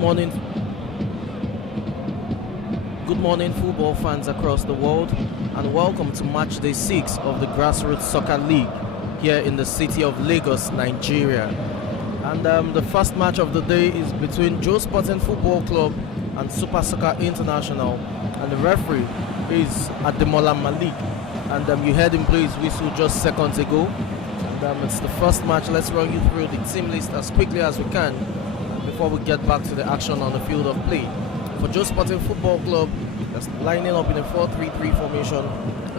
morning, good morning, football fans across the world, and welcome to match day 6 of the Grassroots Soccer League here in the city of Lagos, Nigeria. And the first match of the day is between Joe Sporting Football Club and Super Soccer International, and the referee is Ademola Malik. And you heard him play his whistle just seconds ago. And it's the first match. Let's run you through the team list as quickly as we can before we get back to the action on the field of play. For Joe Sporting Football Club, that's lining up in a 4-3-3 formation.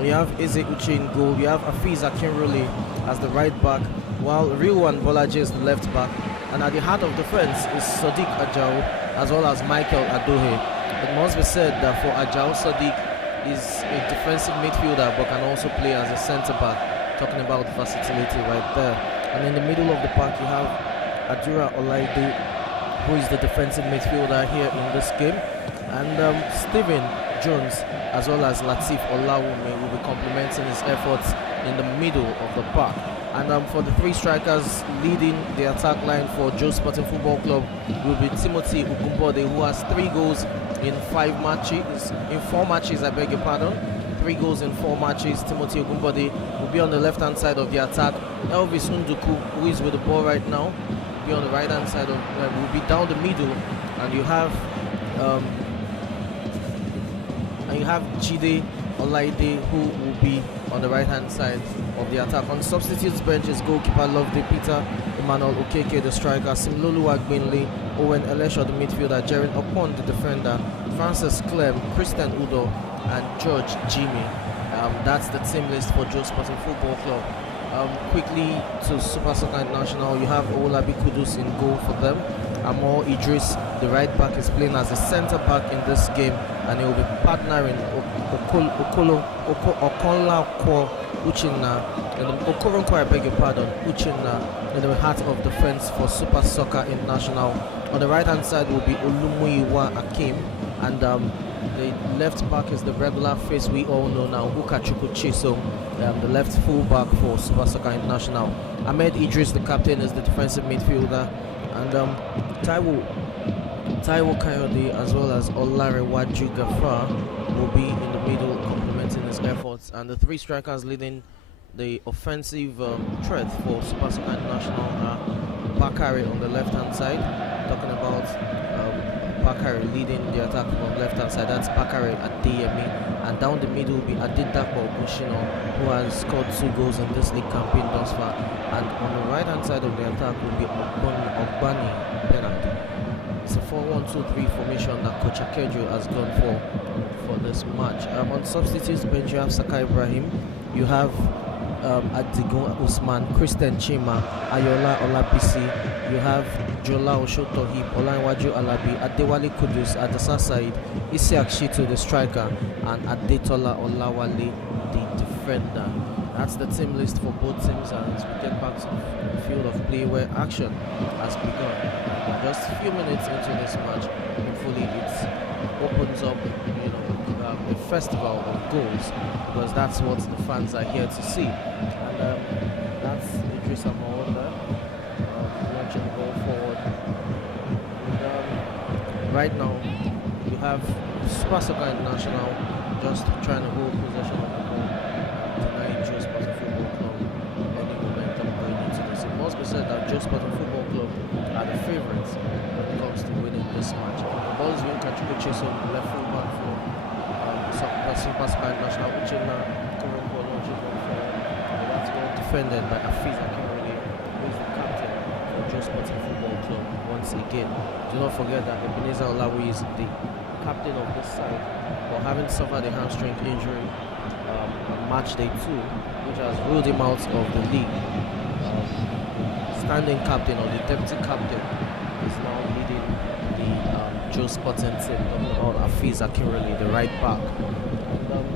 You have Eze Uche in goal. You have Afiz Akinrole as the right back, while Rilwan Bolaji is the left back. And at the heart of defense is Sadiq Ajao as well as Michael Adohe. It must be said that for Ajao, Sadiq is a defensive midfielder but can also play as a centre back. Talking about versatility right there. And in the middle of the park you have Adura Olaide, who is the defensive midfielder here in this game, and Stephen Jones as well as Latif Olawume will be complementing his efforts in the middle of the park. And for the three strikers leading the attack line for Joe Sporting Football Club will be Timothy Ugumbode, who has 3 goals in 4 matches, I beg your pardon. 3 goals in 4 matches. Timothy Ugumbode will be on the left hand side of the attack. Elvis Unduku, who is with the ball right now, will be on the right hand side of will be down the middle, and you have Chide Olaide, who will be on the right hand side of the attack. On substitutes bench is goalkeeper Loveday Peter, Emmanuel Okeke the striker, Simlolu Agbinle, Owen Elesho the midfielder, Jaren Opon the defender, Francis Clem, Christian Udo, and George Jimmy. That's the team list for Joe Sporting Football Club. Quickly to Super Soccer International, you have Olabi Kudus in goal for them. Amor Idris, the right back, is playing as a centre back in this game, and he will be partnering Okonla Uchenna, Okoronko, I beg your pardon, Uchenna, in the heart of defense for Super Soccer International. On the right hand side will be Olumuyiwa Akim, and the left back is the regular face we all know now, Ukachuku Chiso, the left full back for Super Soccer International. Ahmed Idris, the captain, is the defensive midfielder, and Taiwo Kayode as well as Olarewaju Gafar will be in the middle complementing his efforts. And the 3 strikers leading the offensive threat for Super Soccer International are Bakari on the left hand side. Talking about Bakari leading the attack from left hand side, that's Bakari Adeyemi, and down the middle will be Adedapo Bushino, who has scored 2 goals in this league campaign thus far, and on the right hand side of the attack will be Ogbani Bernard. It's a 4-1-2-3 formation that Coach Akejo has gone for this match. On substitutes bench you have Saka Ibrahim, you have Adigun Usman, Christian Chima, Ayola Olabisi, you have Jola Oshotohib, Olanwaju Alabi, Adewale Kudus, Adasa Said, Isiak Shitu the striker, and Adetola Olawale the defender. That's the team list for both teams, and as we get back to the field of play where action has begun. Just a few minutes into this match, hopefully it opens up, a festival of goals, because that's what the fans are here to see. And that's Idris Amor there, launching the ball forward. And, right now, you have Super Soccer International just trying to hold possession of the ball and denying Joe Sporting Football Club any momentum going into this. It must be said that Joe Sporting Football Club are the favourites when it comes to winning this match. The ball is being Kachuku Chiso, left full back for Super Soccer International, Uchenna Koronko launching ball forward. That's well defended by Afiz Akinrole, who is the captain for Joe Sporting Football Club once again. Do not forget that Ebenezer Olawi is the captain of this side, but having suffered a hamstring injury on match day 2, which has ruled him out of the league. Standing captain, or the deputy captain, is now leading the Joe Sporting team, talking about Afiz Akinrole, the right back. And,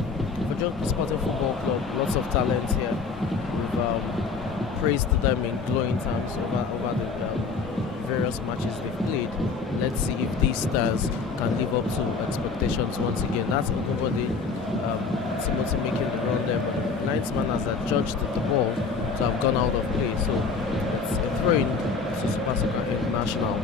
for Joe Sporting Football Club, lots of talent here. We've praised them in glowing terms over the various matches they've played. Let's see if these stars can live up to expectations once again. That's Ogobode, Timothy making the run there, but the linesman has adjudged the ball to have gone out of play, so it's a throw-in to Super Soccer International.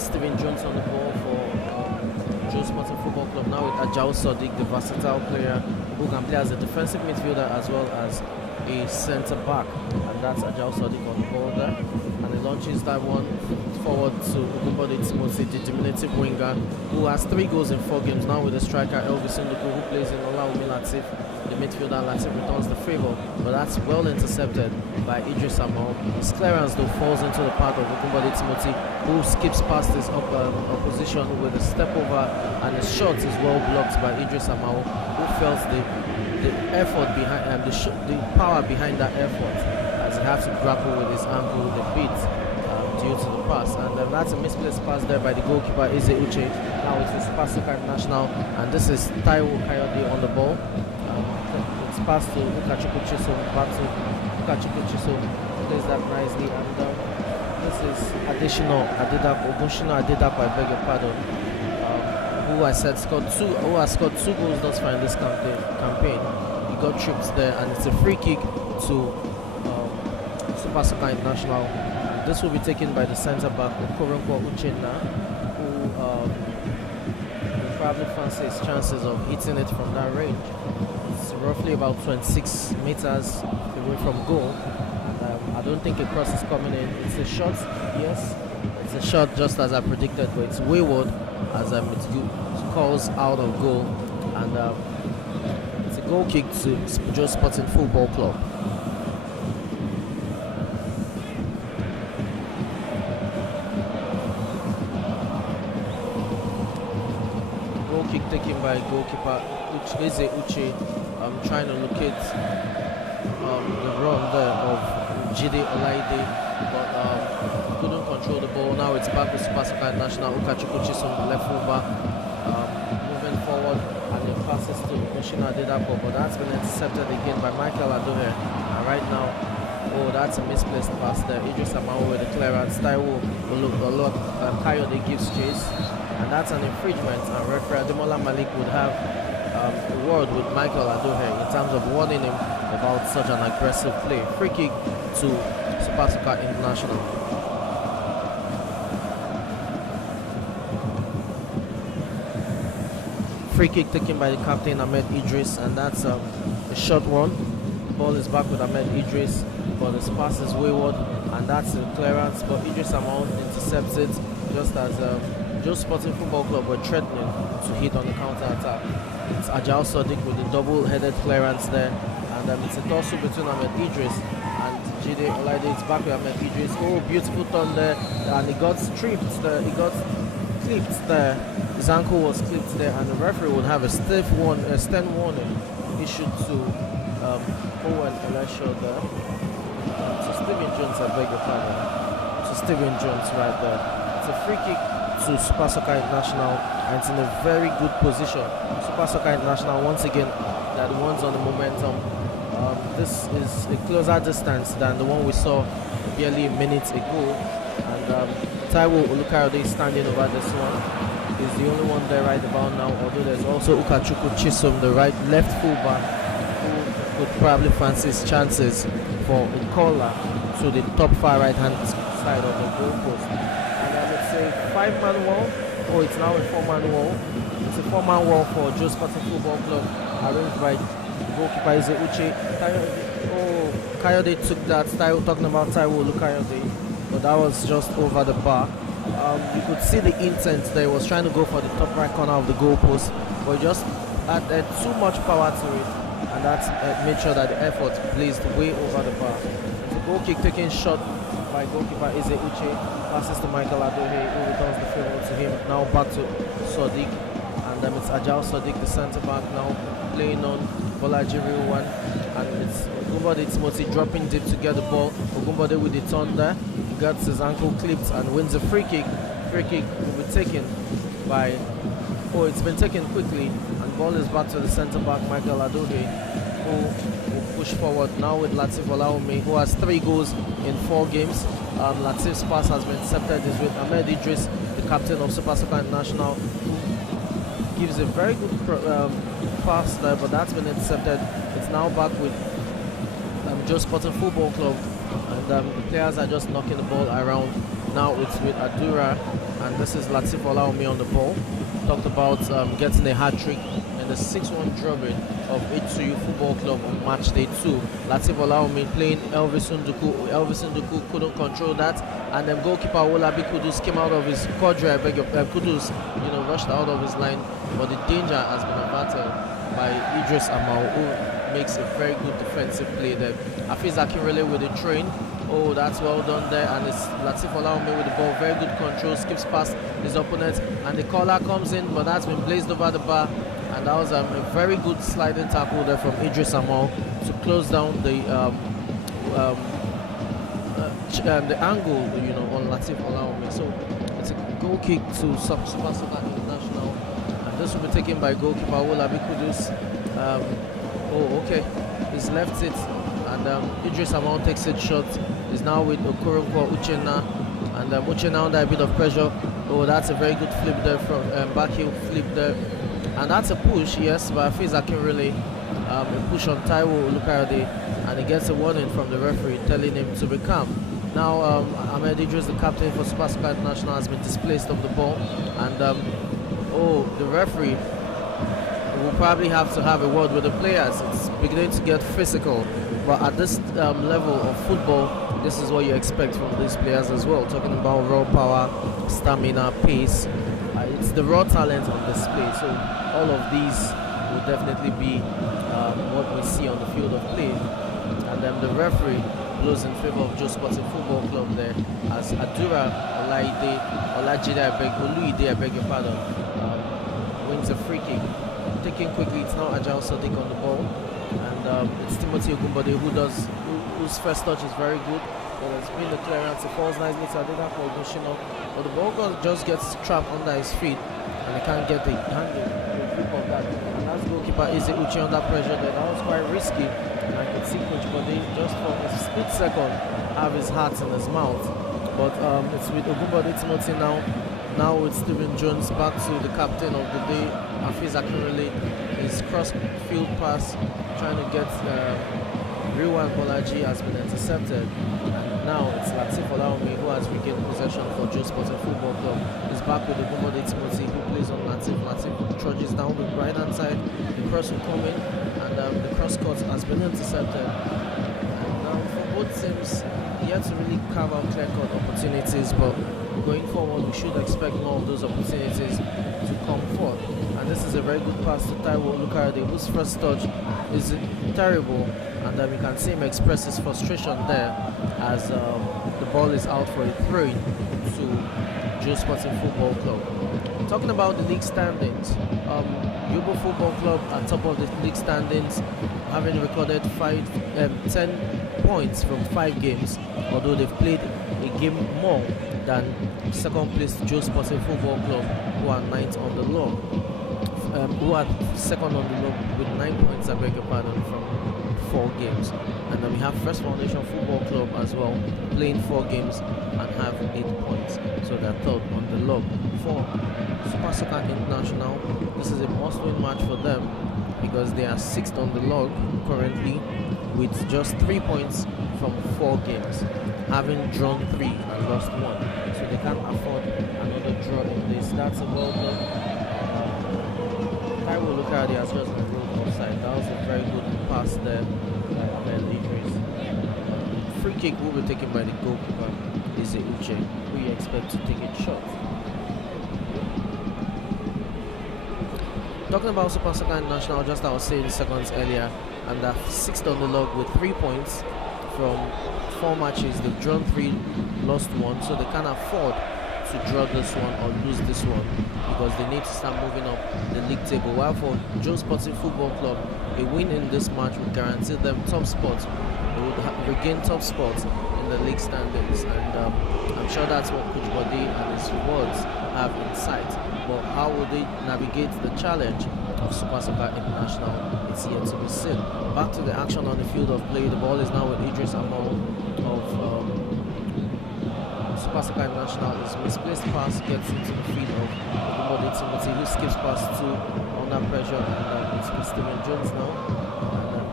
that's Stephen Jones on the ball for Joe Sporting Football Club. Now with Ajao Sadiq, the versatile player who can play as a defensive midfielder as well as a centre back. And that's Ajao Sadiq on the ball there. And he launches that one forward to Ogunbode Timothy, the diminutive winger, who has 3 goals in 4 games. Now with the striker Elvis Nduku, who plays in Olaomi Latif. The midfielder Latif returns the favour, but that's well intercepted by Idris Amal. His clearance though falls into the path of Ogunbode Timothy, who skips past his opposition with a step over, and his shot is well blocked by Idris Amal, who felt the effort behind the power behind that effort, as he has to grapple with his ankle with a bit due to the pass. And that's a misplaced pass there by the goalkeeper Eze Uche. Now it's the Spasuka National, and this is Taiwo Kayode on the ball. It's passed to Ukachukwu Chisom, back to Ukachukwu Chisom, plays that nicely, and this is additional Ogunshina Adedapo, I beg your pardon, who has scored 2 goals thus far in this campaign. He got tripped there, and it's a free kick to Super Soccer International. This will be taken by the centre back Okoronkwo Uchenna, who will probably fancy his chances of hitting it from that range. It's roughly about 26 meters away from goal. I don't think a cross is coming in. It's a shot, yes. It's a shot just as I predicted, but it's wayward as it calls out of goal. And it's a goal kick to Joe Sporting Football Club. Goal kick taken by goalkeeper Eze Uche, trying to locate the run there of Jide Olaide, but couldn't control the ball. Now it's back with Spasuka National. Ukachukwu Chisom, the left fullback, moving forward, and it passes to Ogunshina Adedapo, but that's been intercepted again by Michael Adohe. And right now, that's a misplaced pass there. Idris Amawo with the clearance. Taiwo Kayode gives chase, and that's an infringement. And referee Ademola Malik would have a word with Michael Adohe in terms of warning him about such an aggressive play. Free kick to Super Soccer International. Free kick taken by the captain Ahmed Idris, and that's a short one. The ball is back with Ahmed Idris, but his pass is wayward, and that's a clearance, but Idris Amon intercepts it just as Joe Sporting Football Club were threatening to hit on the counter-attack. It's Ajao Sadiq with the double-headed clearance there, and it's a tussle between Ahmed Idris and Jide Olaide. It's back with Ahmed Idris. Oh, beautiful turn there, and he got stripped there. He got clipped there. His ankle was clipped there, and the referee would have a stern warning issued to Owen Elisha there. To Stephen Jones, I beg your pardon. To Stephen Jones right there. It's a free kick to Super Soccer International, and it's in a very good position. Super Soccer International, once again, that one's on the momentum. This is a closer distance than the one we saw barely a minute ago, and Taiwo Olukayode is standing over this one. He's the only one there right about now, although there's also Ukachukwu Chisom, the left fullback, who could probably fancy his chances for a corner to the top far right hand side of the goalpost. And I would say 5-man wall, or it's now a 4-man wall. It's a 4-man wall for Joe Sporting Football Club, arranged by goalkeeper Eze Uche. Kayode took that. Talking about Taiwo Olukayode, but that was just over the bar. You could see the intent there. He was trying to go for the top right corner of the goalpost, but just added too much power to it, and that's made sure that the effort blazed way over the bar. It's a goal kick taken shot by goalkeeper Eze Uche, passes to Michael Adohe, who returns the favour to him. Now back to Sadiq, and it's Ajao Sadiq, the centre back, now playing on Bolaji Rilwan, and it's Ogunbode Timothy dropping deep to get the ball. Ogunbode with the turn there, he gets his ankle clipped and wins a free kick. Free kick will be taken by, it's been taken quickly, and ball is back to the centre back Michael Adohe, who will push forward now with Latif Olaomi, who has 3 goals in 4 games. Latif's pass has been intercepted. Is with Ahmed Idris, the captain of Super Soccer International, who gives a very good pass there, but that's been intercepted. It's now back with Joe Sporting Football Club, and the players are just knocking the ball around. Now it's with Adura, and this is Latif Olaomi on the ball. Talked about getting a hat-trick in the 6-1 drubbing of H2U Football Club on match day 2. Latif Olaomi playing Elvis Nduku. Elvis Nduku couldn't control that, and then goalkeeper Olabi Kudus came out of his quadra. Kudus, rushed out of his line, but the danger has been averted by Idris Amal, who makes a very good defensive play there. Hafiz Akinrele with a train. Oh, that's well done there, and it's Latif Olaomi with the ball. Very good control, skips past his opponent, and the corner comes in, but that's been blazed over the bar, and that was a very good sliding tackle there from Idris Amal to close down the angle, on Latif Olaomi. So it's a goal kick to Super Soccer International, and this will be taken by goalkeeper Olabi Kudus. Okay, he's left it, and Idris Amal takes it shot. Is now with Okoronkwo Uchenna, and Uchenna under a bit of pressure. Oh, that's a very good flip there from back heel flip there, and that's a push, yes, by Hafiz Akinrele. A push on Taiwo Olukayode, and he gets a warning from the referee telling him to be calm. Now Ahmed Idris, the captain for Super Soccer International, has been displaced of the ball, and the referee will probably have to have a word with the players. It's beginning to get physical, but at this level of football, this is what you expect from these players as well. Talking about raw power, stamina, pace, it's the raw talent on display. So all of these will definitely be what we see on the field of play. And then the referee blows in favor of Joe Sporting Football Club there, as Adura Olajide, I beg your pardon, wins a free kick. Taking quickly, it's now Ajao Sadiq on the ball, and it's Timothy Ogunbode whose first touch is very good. But it's been the clearance, it falls nicely to Adeda for Ogushino, but the ball just gets trapped under his feet, and he can't get the grip of that. And that's goalkeeper Eze Uche under pressure there. That was quite risky, and I could see Coach Bode just for a split second have his heart in his mouth. But it's with Ogunbode Timothy now. Now with Stephen Jones back to the captain of the day, Hafiz Akinrele. His cross-field pass trying to get Riwan Bolaji has been intercepted. And now it's Latif Olaomi who has regained possession for Joe Sporting Football Club. He's back with Ogunbode Timothy, who plays on Latif. Latif trudges down the right-hand side. The cross will come in, and the cross cut has been intercepted. And now for both teams, yet to really carve out clear-cut opportunities, but going forward, we should expect more of those opportunities to come forth. And this is a very good pass to Taiwo Olukayode, whose first touch is terrible, and we can see him express his frustration there as the ball is out for a throw-in to Joe Sporting Football Club. Talking about the league standings, Yobo Football Club at top of the league standings, having recorded 10 points from 5 games, although they've played a game more than second place Joe Sporting Football Club, who are 9th on the log, who are second on the log with 9 points, I beg your pardon, from 4 games. And then we have First Foundation Football Club as well, playing 4 games and have 8 points, so they're third on the log. For Super Soccer International, this is a must-win match for them because they are 6th on the log currently with just 3 points from 4 games, having drawn 3 and lost 1, so they can't afford another draw in this. That's a well done. Taiwo Olukayode has just been ruled offside. That was a very good pass there by Ahmed Idris. Free kick will be taken by the goalkeeper Eze Uche, who you expect to take a shot. Talking about Super Soccer International, just I was saying seconds earlier, and they're 6th on the log with 3 points from 4 matches. They've drawn 3, lost 1, so they can't afford to draw this one or lose this one because they need to start moving up the league table. While for Joe Sporting Football Club, a win in this match would guarantee them top spots. They would regain top spots in the league standings, and I'm sure that's what Coach Bode and his rewards have in sight. But how will they navigate the challenge of Super Soccer International? It's yet to be seen. Back to the action on the field of play. The ball is now with Idris Amal of Super Soccer International. His misplaced pass gets into the feet of Ogunbode Timothy, who skips past 2 under pressure, and it's with Stephen Jones now.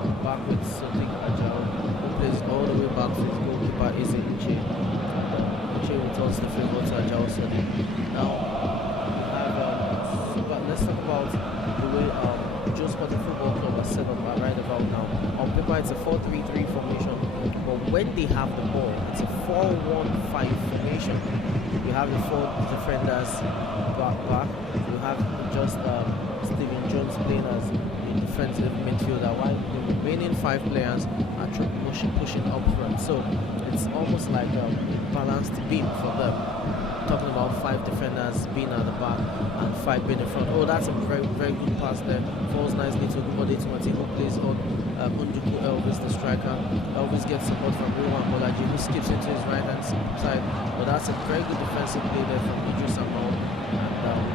And back with Sadiq Ajao, who plays all the way back to his goalkeeper Eze Uche. Uche returns the favor to Ajao Sadiq. Now goalkeeper, it's a 4-3-3 formation. But when they have the ball, it's a 4-1-5 formation. You have the 4 defenders back. You have just Stephen Jones playing as the defensive midfielder, while the remaining 5 players are pushing up front. So it's almost like a balanced beam for them. Talking about 5 defenders being at the back and 5 being in front. Oh, that's a very, very good pass there. Falls nicely to Gumode Tumati, who plays on Unduku Elvis, the striker. Elvis gets support from Rowan Bolaji, who skips into his right hand side. But that's a very good defensive play there from Idris Amal. And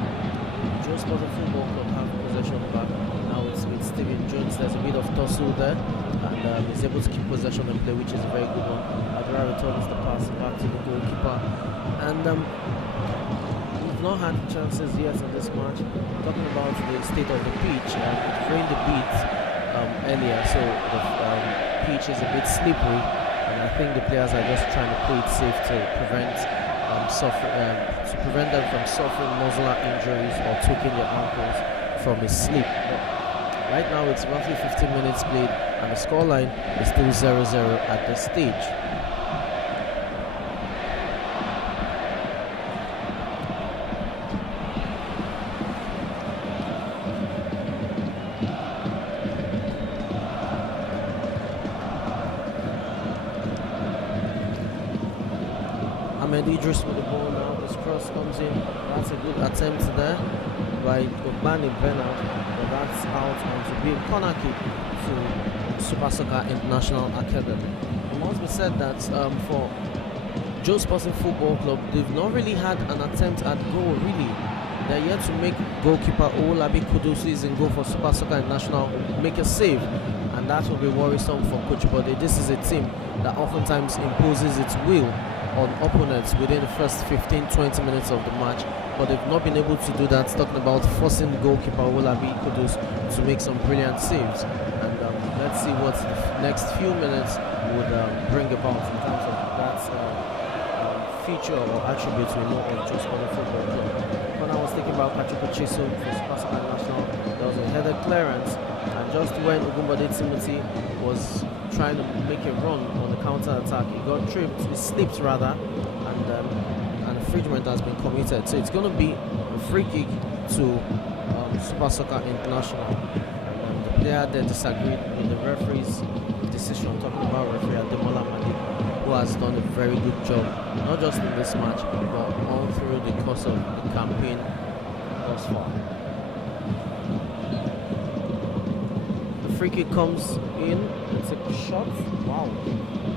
Joe Sporting Football Club have possession back. Now it's with Stephen Jones. There's a bit of tussle there. And he's able to keep possession and play, which is a very good one. Adura returns the pass back to the goalkeeper. And we've not had chances yet in this match. Talking about the state of the pitch, it rained a bit earlier, so the pitch is a bit slippery, and I think the players are just trying to play it safe to prevent them from suffering muscular injuries or tweaking their ankles from a slip. But right now it's roughly 15 minutes played, and the scoreline is still 0-0 at this stage. Ahmed Idris with the ball now. This cross comes in. That's a good attempt there by Ogbani Bernard, but that's out onto being corner kick to Super Soccer International Academy. It must be said that for Joe Sporting Football Club, they've not really had an attempt at goal, really. They're yet to make goalkeeper Olabi Kudusi is in goal for Super Soccer International make a save, and that will be worrisome for Coach Bode. This is a team that oftentimes imposes its will on opponents within the first 15-20 minutes of the match, but they've not been able to do that. Talking about forcing goalkeeper Olabi Kudus to make some brilliant saves, and let's see what the next few minutes would bring about in terms of that feature or attribute we know of Joe Sporting Football Club. When I was thinking about Kachuku Chiso for Super Soccer National, there was a header clearance, and just when Ogunbode Timothy was trying to make a run on the counter attack, he got tripped, he slipped rather, and an infringement has been committed. So it's going to be a free kick to Super Soccer International. And the player there disagreed with the referee's decision. Talking about referee Ademola Malik, who has done a very good job, not just in this match, but all through the course of the campaign thus far. Free kick comes in, it's a shot, wow,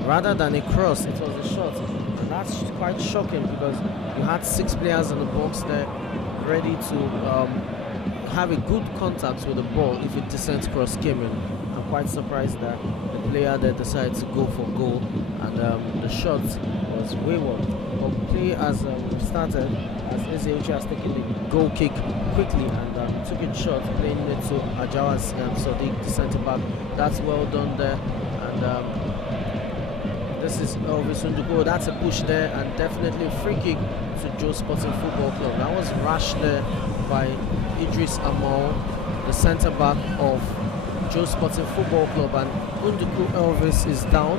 rather than a cross, it was a shot, and that's quite shocking because you had 6 players in the box there ready to have a good contact with the ball if a decent cross came in. I'm quite surprised that the player there decided to go for goal, and the shot was wayward. But play as started, as Ezeuchi has taken the goal kick quickly and took it short, playing it to Ajawas Sadiq, the centre back. That's well done there, and this is Elvis Unduku. That's a push there, and definitely a free kick to Joe Sporting Football Club. That was rash there by Idris Amal, the centre back of Joe Sporting Football Club, and Unduku Elvis is down.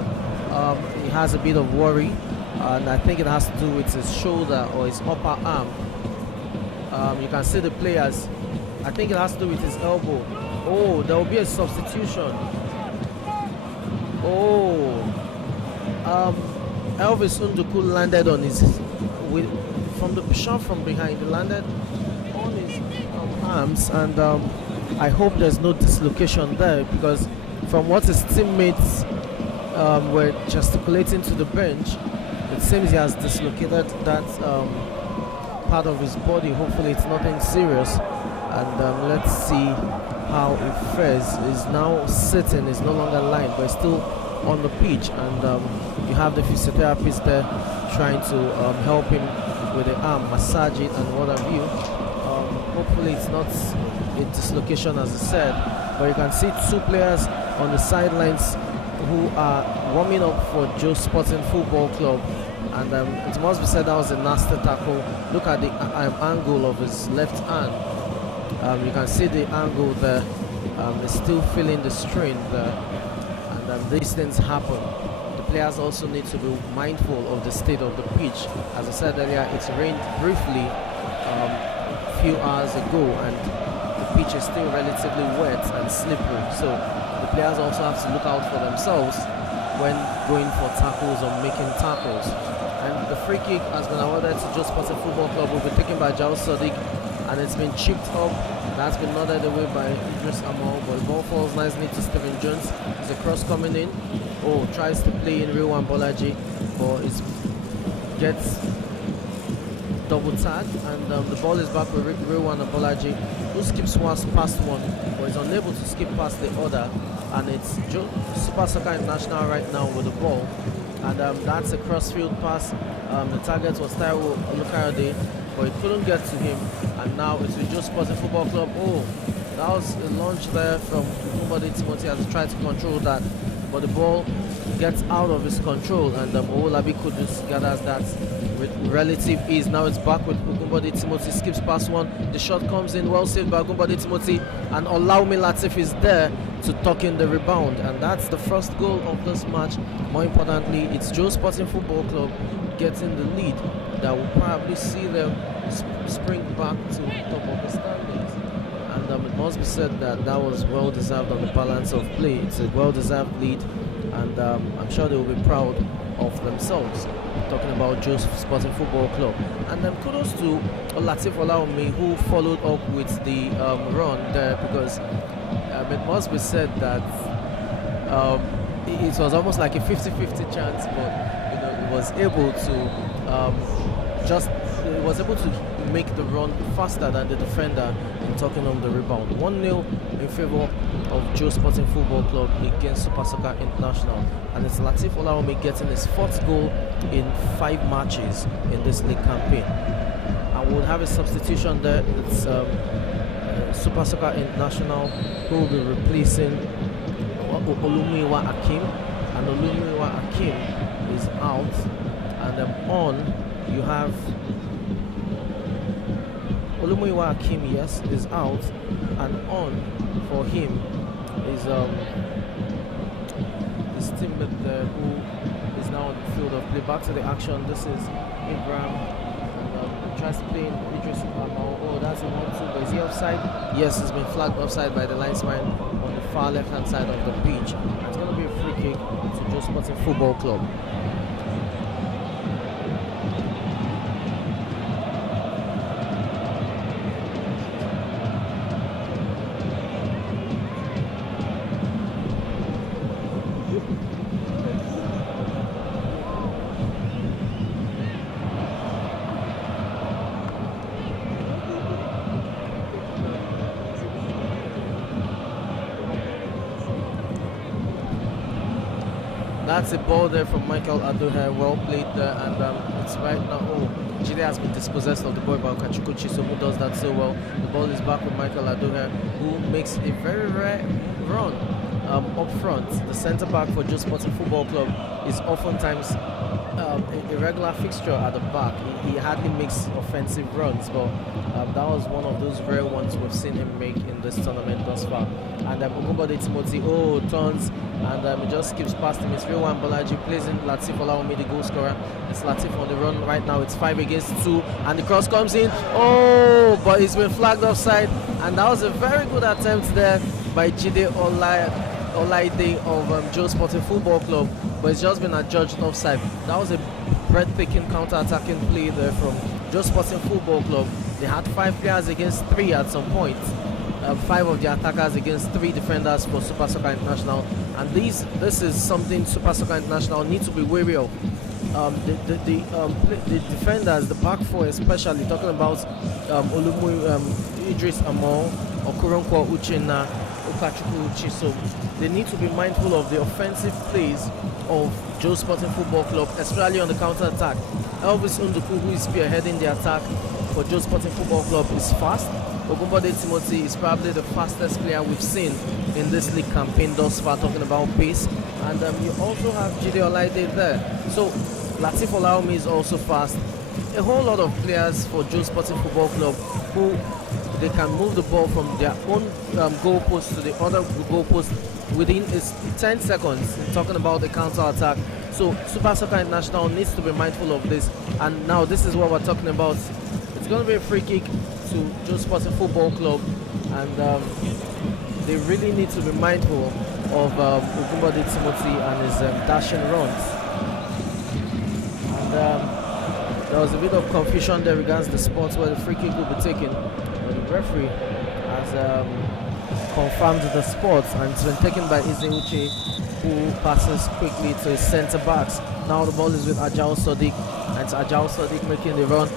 He has a bit of worry, and I think it has to do with his shoulder or his upper arm. You can see the players. I think it has to do with his elbow. Oh, there will be a substitution. Oh, Elvis Unduku landed on his from the shot from behind. He landed on his arms, and I hope there's no dislocation there, because from what his teammates were gesticulating to the bench, it seems he has dislocated that part of his body. Hopefully it's nothing serious, and let's see how it fares. He's now sitting, he's no longer lying, but still on the pitch, and you have the physiotherapist there trying to help him with the arm, massage it and what have you. Hopefully it's not a dislocation, as I said, but you can see 2 players on the sidelines who are warming up for Joe Sporting Football Club, and it must be said that was a nasty tackle. Look at the angle of his left hand. You can see the angle there. He's still feeling the strain there, and these things happen. The players also need to be mindful of the state of the pitch. As I said earlier, it's rained briefly a few hours ago, and the pitch is still relatively wet and slippery. So the players also have to look out for themselves when going for tackles or making tackles. And the free kick has been awarded to Jos Sporting Football Club. Will be taken by Jao Sadiq, and it's been chipped up. That's been nodded away by Idris Amal, but the ball falls nicely to Stephen Jones. There's a cross coming in. Oh, tries to play in Rilwan Bolaji, but it gets double tagged, and the ball is back with Rilwan and Bolaji, who skips past one, but is unable to skip past the other. And it's Super Soccer International right now with the ball, and that's a crossfield pass. The target was Taiwo Olukayode, but it couldn't get to him, and now it's with Jos Sporting Football Club. Oh, that was a launch there from Okumbode Timothy as he tried to control that, but the ball gets out of his control, and Owolabi Kudus gathers that with relative ease. Now it's back with Okumbode Timothy, skips past one, the shot comes in, well saved by Okumbode Timothy, and Olaumi Latif is there to tuck in the rebound, and that's the first goal of this match. More importantly, it's Jos Sporting Football Club getting the lead that will probably see them spring back to top of the standings. And it must be said that that was well deserved on the balance of play. It's a well deserved lead, and I'm sure they will be proud of themselves. Talking about Jos Sporting Football Club, and kudos to Latif Olaomi, who followed up with the run there, because it must be said that it was almost like a 50-50 chance, but it was able to make the run faster than the defender in tucking on the rebound. 1-0 in favor of Jos Sporting Football Club against Super Soccer International, and it's Latif Olaomi getting his 4th goal in 5 matches in this league campaign. And we'll have a substitution there. It's Super Soccer International who will be replacing Olumiwa Akim, and Olumiwa Akim is out, and on you have Olumiwa Akim, yes, is out, and on for him is his teammate there, who is now on the field of play. Back to the action. This is Abraham, and tries to play in Idris Amal. Oh, that's a 1-2, but is he offside? Yes, he's been flagged offside by the linesman on the far left-hand side of the pitch. It's going to be a free kick to Jos Sporting Football Club. That's a ball there from Michael Adoher, well played there, and it's right now. Oh, Jide has been dispossessed of the ball by Okachukwu, so who does that so well. The ball is back with Michael Adoher, who makes a very rare run up front. The centre back for Jos Sporting Football Club is oftentimes a regular fixture at the back. He hardly makes offensive runs, but that was one of those rare ones we've seen him make in this tournament thus far. And Okumbode Timothy, turns, and he just skips past him. It's Rilwan Bolaji, plays in Latif Olaomi, the goal scorer. It's Latif on the run right now. It's 5 against 2, and the cross comes in. Oh, but he's been flagged offside, and that was a very good attempt there by Jide Olaide of Jos Sporting Football Club, but it's just been adjudged offside. That was a breathtaking counter-attacking play there from Jos Sporting Football Club. They had 5 players against 3 at some point. 5 of the attackers against 3 defenders for Super Soccer International, and this is something Super Soccer International need to be wary of. The defenders, the back 4 especially, talking about Idris Amal, Okoronkwo Uchenna, Okachukwu Chisom, they need to be mindful of the offensive plays of Jos Sporting Football Club, especially on the counter-attack. Elvis Unduku, who is spearheading the attack for Jos Sporting Football Club, is fast. Okumbode Timothy is probably the fastest player we've seen in this league campaign thus far, talking about pace. And you also have Jide Olaide there. So Latif Olaomi is also fast. A whole lot of players for Jos Sporting Football Club who they can move the ball from their own goalpost to the other goalpost within 10 seconds, talking about the counter attack. So Super Soccer International needs to be mindful of this. And now this is what we're talking about. It's going to be a free kick to Joe Sporting Football Club, and they really need to be mindful of Ogunbode Timothy and his dashing runs. And there was a bit of confusion there regards the spots where the free kick will be taken. But the referee has confirmed the spots, and it's been taken by Izeuche, who passes quickly to his centre backs. Now the ball is with Ajao Sodiq, and it's Ajao Sodiq making the run,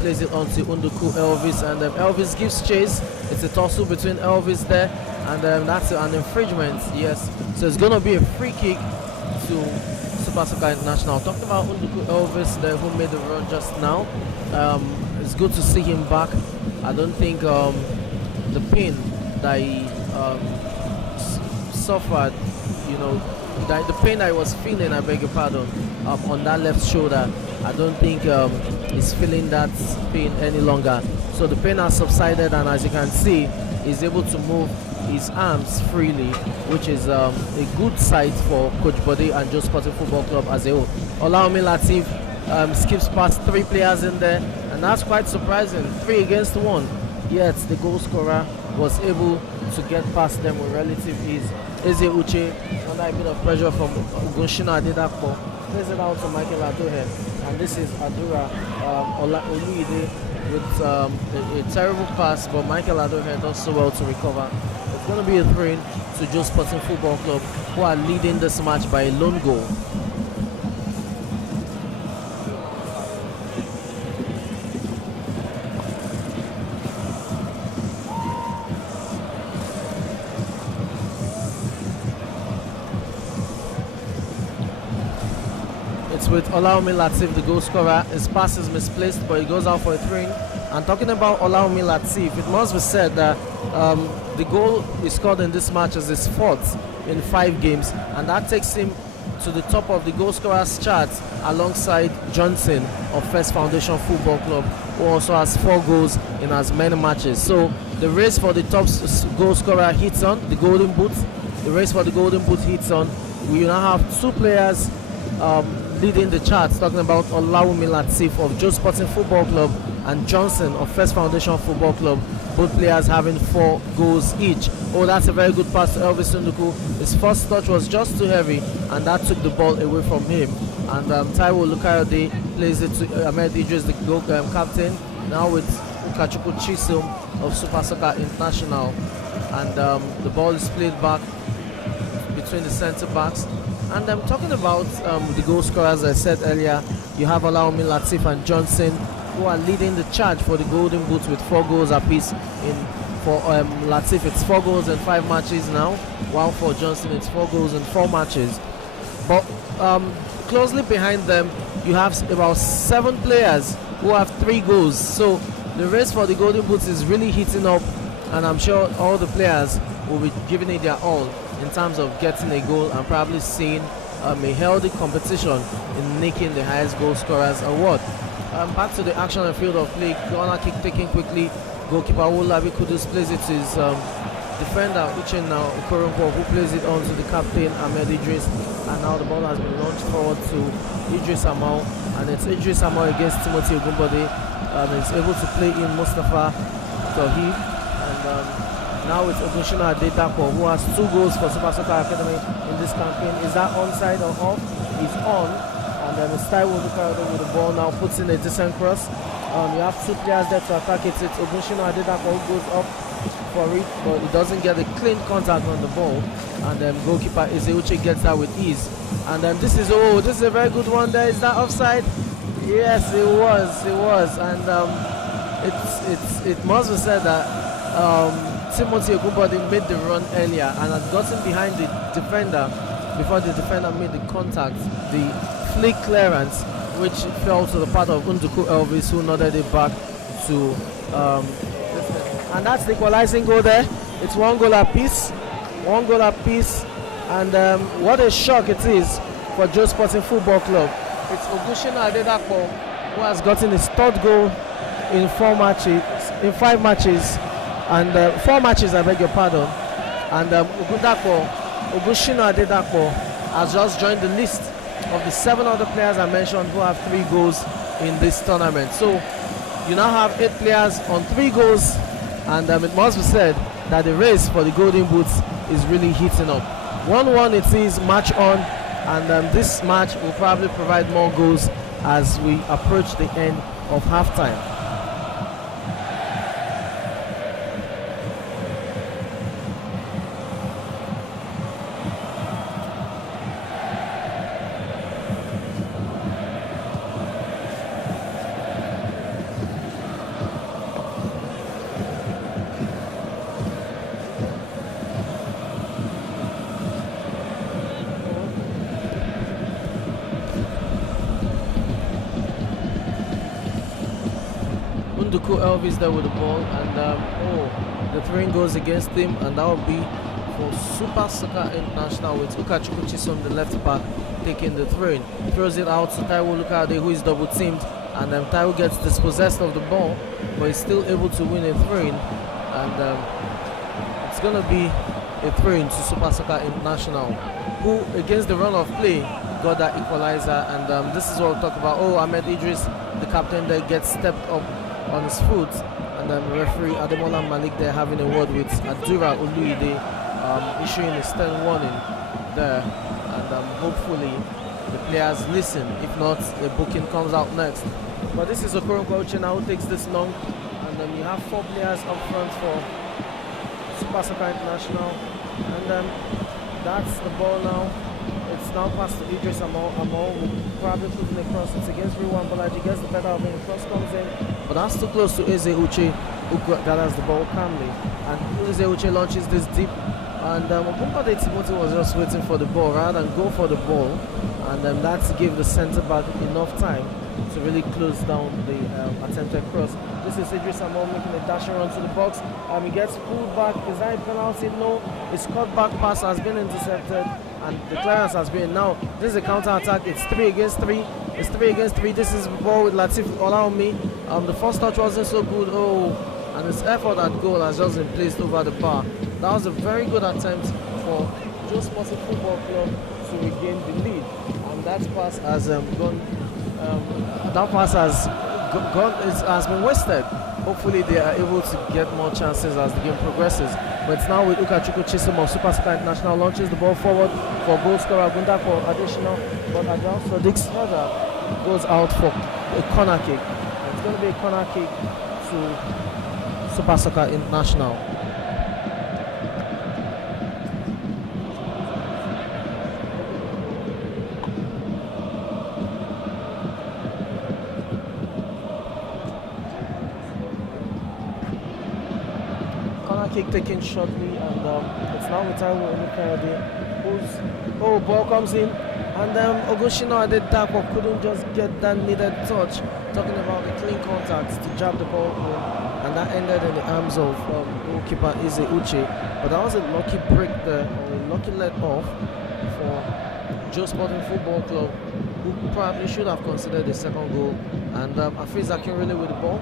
plays it on to Unduku Elvis, and Elvis gives chase. It's a tussle between Elvis there, and that's an infringement, yes. So it's going to be a free kick to Super Soccer International. Talking about Unduku Elvis there, who made the run just now. It's good to see him back. I don't think the pain that he suffered, you know, the pain I was feeling, I beg your pardon, on that left shoulder, I don't think he's feeling that pain any longer. So the pain has subsided, and as you can see, he's able to move his arms freely, which is a good sight for Coach Bode and Joe Sporting Football Club as a whole. Olaomi Latif skips past 3 players in there, and that's quite surprising. 3 against 1. Yet the goal scorer was able to get past them with relative ease. Eze Uche, under a bit of pressure from Ogunshina Adedapo, plays it out to Michael Adohe, and this is Adura Oluide with a terrible pass, but Michael Adohe does so well to recover. It's going to be a throw-in to Joe Sporting Football Club, who are leading this match by a lone goal. With Olaomi Latif, the goal scorer. His pass is misplaced, but he goes out for a throw-in. And talking about Olaomi Latif, it must be said that the goal he scored in this match is his 4th in 5 games, and that takes him to the top of the goal scorers chart alongside Johnson of First Foundation Football Club, who also has 4 goals in as many matches. So the race for the top goal scorer hits on, the Golden Boot. The race for the Golden Boot hits on. We now have 2 players leading the charts, talking about Olaomi Latif of Joe Sporting Football Club and Johnson of First Foundation Football Club, both players having 4 goals each. Oh, that's a very good pass to Elvis Unduku. His first touch was just too heavy, and that took the ball away from him. And Taiwo Lukayode plays it to Ahmed Idris, the goal captain, now with Ukachukwu Chisom of Super Soccer International. And the ball is played back between the centre backs. And I'm talking about the goal scorers, as I said earlier. You have Olaomi Latif and Johnson, who are leading the charge for the Golden Boots with 4 goals apiece. For Latif, it's 4 goals in 5 matches now, while for Johnson, it's 4 goals in 4 matches. But closely behind them, you have about 7 players who have 3 goals. So the race for the Golden Boots is really heating up, and I'm sure all the players will be giving it their all in terms of getting a goal and probably seeing a healthy competition in making the highest goal scorers award. Back to the action and field of play. Corner kick taken quickly. Goalkeeper Olabi Kudus plays it to his defender Uchenna Okoronkwo, who plays it on to the captain Ahmed Idris. And now the ball has been launched forward to Idris Amal, and it's Idris Amal against Timothy Ogunbode. He's able to play in Mustafa Tawhid, and now it's Ogunshina Adedapo, who has 2 goals for Super Soccer Academy in this campaign. Is that onside or off? He's on, and then it's Taiwo Lukayode with the ball now, puts in a decent cross. You have 2 players there to attack it. It's Ogunshina Adedapo who goes up for it, but he doesn't get a clean contact on the ball, and then goalkeeper Izeuche gets that with ease. And then this is a very good one there. Is that offside? Yes, it was, and it must be said that Timothy Ogunbode made the run earlier and had gotten behind the defender before the defender made the contact, the flick clearance, which fell to the part of Unduku Elvis, who nodded it back to and that's the equalizing goal there. It's 1 goal apiece, and what a shock it is for Joe Sporting Football Club. It's Ogunshina Adedapo who has gotten his 3rd goal in 5 matches, and 4 matches, I beg your pardon. And Ogundapo Ogushino Adedapo has just joined the list of the 7 other players I mentioned who have 3 goals in this tournament. So you now have 8 players on 3 goals, and it must be said that the race for the Golden Boots is really heating up. 1-1 it is, match on, and this match will probably provide more goals as we approach the end of halftime. Nduku Elvis there with the ball, and the throwing goes against him, and that will be for Super Soccer International with Ukachukwu Chisom, the left back, taking the throwing. Throws it out to Taiwo Lukade, who is double teamed, and Taiwo gets dispossessed of the ball, but is still able to win a throwing, and it's going to be a throwing to Super Soccer International, who against the run of play got that equalizer, and this is what we'll talk about. Ahmed Idris, the captain there, gets stepped up on his foot, and referee Ademola Malik there having a word with Adura Oluide, issuing a stern warning there, and hopefully the players listen. If not, the booking comes out next. But this is Okoronkwo Uchenna who takes this long, and you have 4 players up front for Super Soccer International, and that's the ball now. It's now passed to Idris Amal will probably put it across. It's against Riwan Bolaji, gets the better of him, cross comes in, but that's too close to Eze Uche, who gathers the ball calmly, and Eze Uche launches this deep, and Obunkade Timothy was just waiting for the ball rather than go for the ball, and that gave the centre back enough time to really close down the attempted cross. This is Idris Amal making a dashing run to the box. He gets pulled back. Is that a penalty? No. His cut back pass has been intercepted, and the clearance has been. Now this is a counter attack. It's 3 against 3. It's 3 against 3. This is the ball with Latif Olaomi. The first touch wasn't so good. And his effort at goal has just been placed over the bar. That was a very good attempt for Joe Sporting Football Club to regain the lead, and that pass has gone. That pass has been wasted. Hopefully they are able to get more chances as the game progresses. But it's now with Ukachukwu Chisom of Super Soccer International launches the ball forward for goal scorer Gunda for additional, but Adrian Sadiq Srada goes out for a corner kick. It's going to be a corner kick to Super Soccer International. Kick taken shortly, and it's now with Taiwo Olukayode, whose ball comes in, and Ogushino Adedapo couldn't just get that needed touch, talking about the clean contacts to jab the ball in, and that ended in the arms of goalkeeper Eze Uche. But that was a lucky break there, or a lucky let off for Joe Sporting Football Club, who probably should have considered the second goal, and Afiz Akinrele with the ball.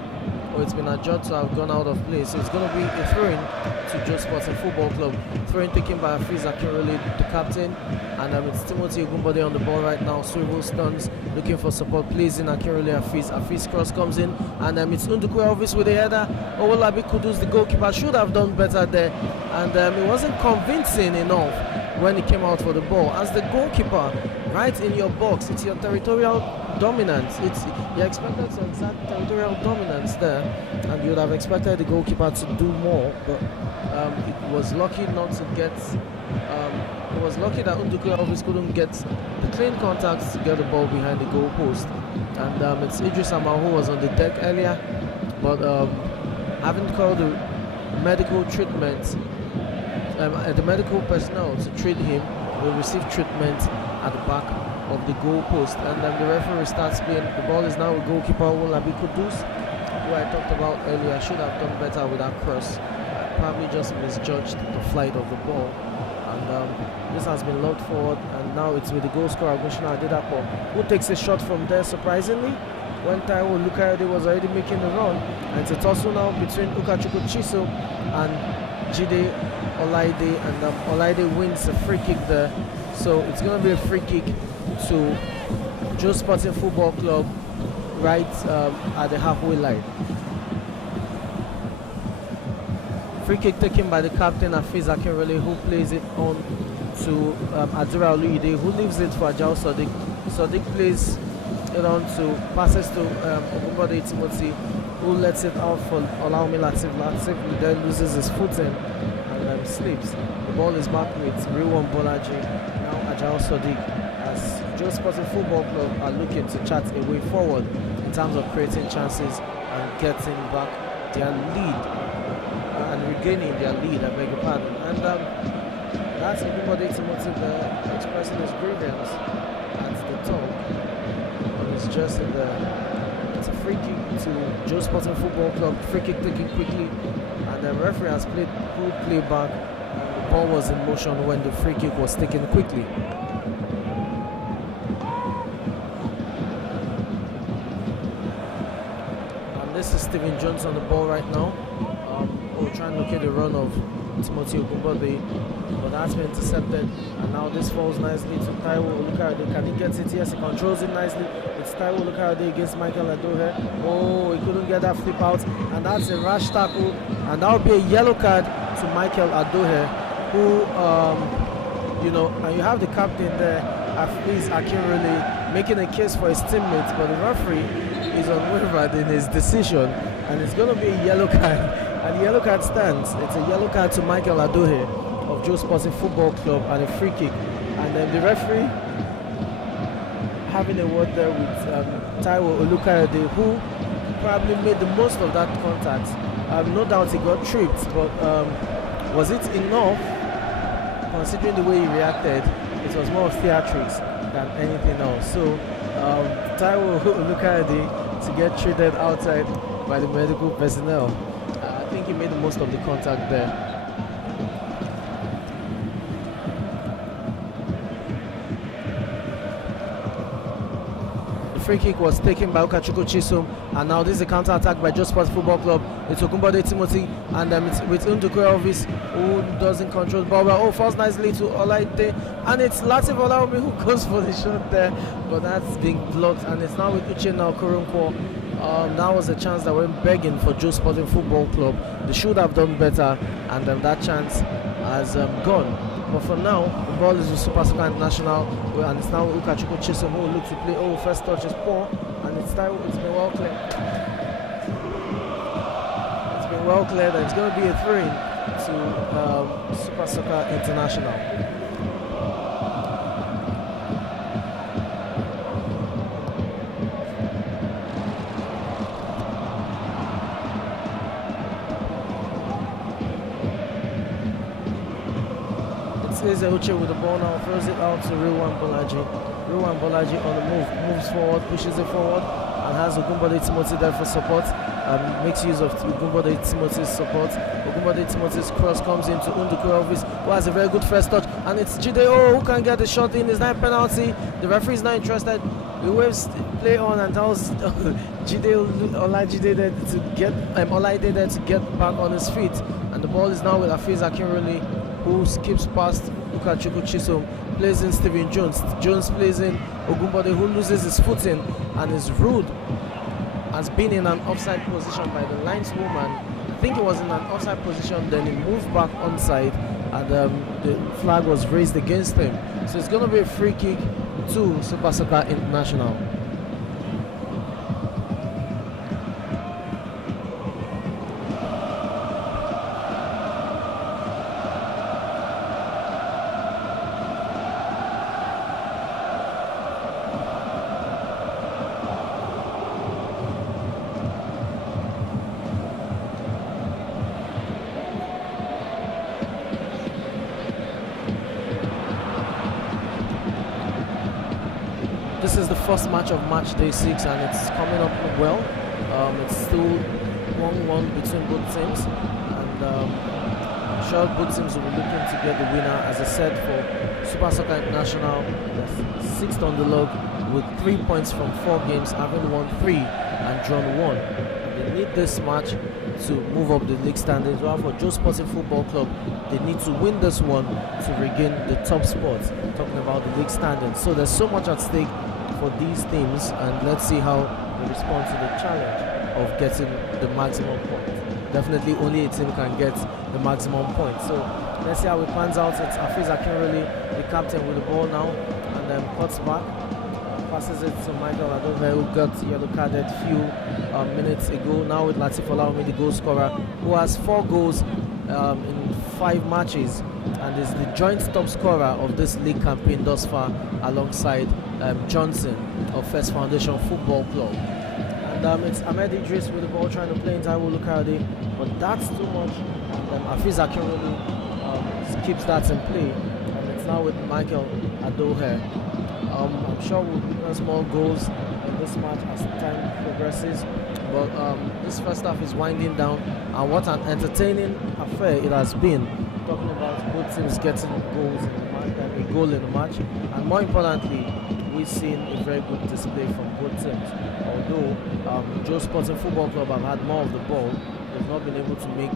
It's been adjudged to have gone out of place. So it's going to be a throw-in to Joe Sporting Football Club. Throw-in taken by Afiz Akinrele, the captain, and it's Timothy Ogunbode on the ball right now. Swivel stuns, looking for support, plays in Akinrele. Afiz cross comes in, and it's Nduku Elvis with the header. Owolabi Kudus, the goalkeeper, should have done better there, and it wasn't convincing enough when he came out for the ball. As the goalkeeper, right in your box, it's your territorial dominance. You expected some exact territorial dominance there, and you would have expected the goalkeeper to do more, but it was lucky not to get. It was lucky that Nduku Elvis couldn't get the clean contacts to get the ball behind the goal post, and it's Idris Amal who was on the deck earlier, but having called the medical treatment, the medical personnel to treat him will receive treatment at the back of the goal post, and then the referee starts playing. The ball is now with goalkeeper Owolabi Kudus, who I talked about earlier. Should have done better with that cross. Probably just misjudged the flight of the ball, and this has been locked forward, and now it's with the goal scorer Ogushino Adedapo, who takes a shot from there surprisingly when Taiwo Olukayode was already making the run, and it's a tussle now between Ukachukwu Chisom and Jide Olaide, and Olaide wins a free kick there. So it's going to be a free kick to Joe Sporting Football Club right at the halfway line. Free kick taken by the captain Afiz Akinrele, who plays it on to Adura Oluide, who leaves it for Ajao Sadiq. Sadiq plays it on to passes to Ogunbode Timothy, who lets it out for Olaomi Latif. Latif then loses his footing and slips. The ball is back with Rilwan Bolaji, now Ajao Sadiq, as Joe Sporting Football Club are looking to chart a way forward in terms of creating chances and getting back their lead and regaining their lead, I beg your pardon. And that's Ogunbode Timothy there expressing his grievance at the top. It's just in the, it's a free kick to Joe Sporting Football Club. Free kick taken quickly, and the referee has played good play back. The ball was in motion when the free kick was taken quickly. And this is Stephen Jones on the ball right now. We're trying to look at the run of Timothy Ogunbode, but that's been intercepted, and now this falls nicely to Taiwo Olukayode. Can he get it? Yes, he controls it nicely. It's Taiwo Olukayode against Michael Adohe. Oh, he couldn't get that flip out, and that's a rash tackle, and that would be a yellow card to Michael Adohe, who, and you have the captain there, Afiz Akinrele, making a case for his teammates, but the referee is unwavered in his decision, and it's going to be a yellow card. And the yellow card stands. It's a yellow card to Michael Adohe of Joe Sporting Football Club and a free kick. And then the referee having a word there with Taiwo Olukayode, who probably made the most of that contact. No doubt he got tripped, but was it enough? Considering the way he reacted, it was more of theatrics than anything else. So Taiwo Olukayode to get treated outside by the medical personnel. I think he made the most of the contact there. The free kick was taken by Ukachukwu Chisom, and now this is a counter attack by Joe Sports Football Club. It's Ogunbode Timothy, and it's with Ndukwe Elvis, who doesn't control the ball well. Oh, falls nicely to Olaide, and it's Latif Olaomi who goes for the shot there, but that's being blocked, and it's now with Uchenna Okoronkwo. That was a chance that went begging for Joe Sporting Football Club. They should have done better, and that chance has gone. But for now, the ball is with Super Soccer International, and it's now Ukachukwu Chisom who looks to play. Oh, first touch is poor, and it's been well cleared. It's been well cleared, and it's going to be a throw-in to Super Soccer International. Eze Uche with the ball now, throws it out to Rilwan Bolaji. Rilwan Bolaji on the move, moves forward, pushes it forward, and has Ogunbode Timothy there for support. Makes use of Ogunbode Timothy's support. Ogunbode Timothy's cross comes into Ndukwe Elvis, who has a very good first touch, and it's Jide who can get the shot in. It's not a penalty. The referee is not interested. He waves play on and tells Olaide there to get Olaide there to get back on his feet, and the ball is now with Afiz Akinrele, who skips past Ukachukwu Chisom, plays in Stephen Jones. Jones plays in Ogunbode, who loses his footing and is rude. Has been in an offside position by the lineswoman. I think he was in an offside position, then he moved back onside, and the flag was raised against him. So it's going to be a free kick to Super Soccer International. This is the first match of match day 6, and it's coming up well. It's still 1-1 between both teams, and I'm sure both teams will be looking to get the winner. As I said, for Super Soccer International, they're 6th on the log with 3 points from 4 games, having won 3 and drawn 1. They need this match to move up the league standings. While for Joe Sporting Football Club, they need to win this one to regain the top spot. Talking about the league standings, so there's so much at stake for these teams, and let's see how they respond to the challenge of getting the maximum point. Definitely only a team can get the maximum point. So let's see how it pans out. It's Afiz Akinroli, the captain, with the ball now, and then cuts back, passes it to Michael Adove, who got yellow carded a few minutes ago. Now with Latif Olawumi, the goal scorer, who has 4 goals in 5 matches, and is the joint top scorer of this league campaign thus far, alongside Johnson of First Foundation Football Club. And it's Ahmed Idris with the ball, trying to play in Taiwo Lukade, but that's too much. And Afiz Akinroli keeps that in play, and it's now with Michael Adohe. I'm sure we'll witness more goals in this match as time progresses, but this first half is winding down, and what an entertaining affair it has been. Talking about both teams getting goals in the match, a goal in the match, and more importantly, we've seen a very good display from both teams. Although Joe Sporting Football Club have had more of the ball, they've not been able to make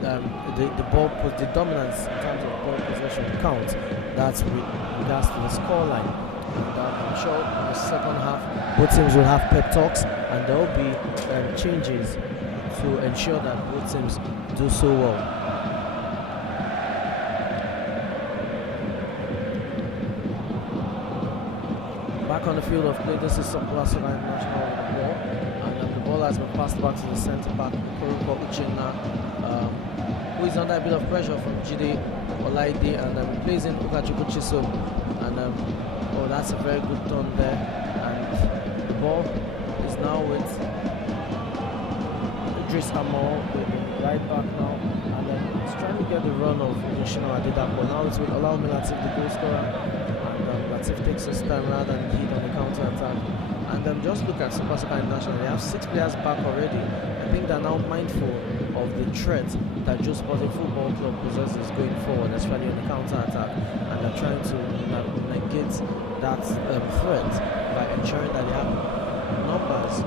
the ball, the dominance in terms of ball possession count. That's with regards to the scoreline. And I'm sure in the second half, both teams will have pep talks, and there will be changes to ensure that both teams do so well. Back on the field of play, this is Suplasona International with the ball, and the ball has been passed back to the centre back, Koruko Uchenna, who is under a bit of pressure from Jide Olaide, and he plays in Ukachukwu Chisom, and oh, that's a very good turn there, and the ball is now with Idris Amor with the right back now, and he's trying to get the run of Yoshino Adedapo. Now it's with Olawumi Latif, the goal scorer, and Latif takes his time rather than hit on the counter attack. And just look at Super Soccer International, they have 6 players back already. I think they're now mindful of the threat that Joe Sporting Football Club possesses going forward, especially on the counter attack, and they're trying to negate that threat by ensuring that they have numbers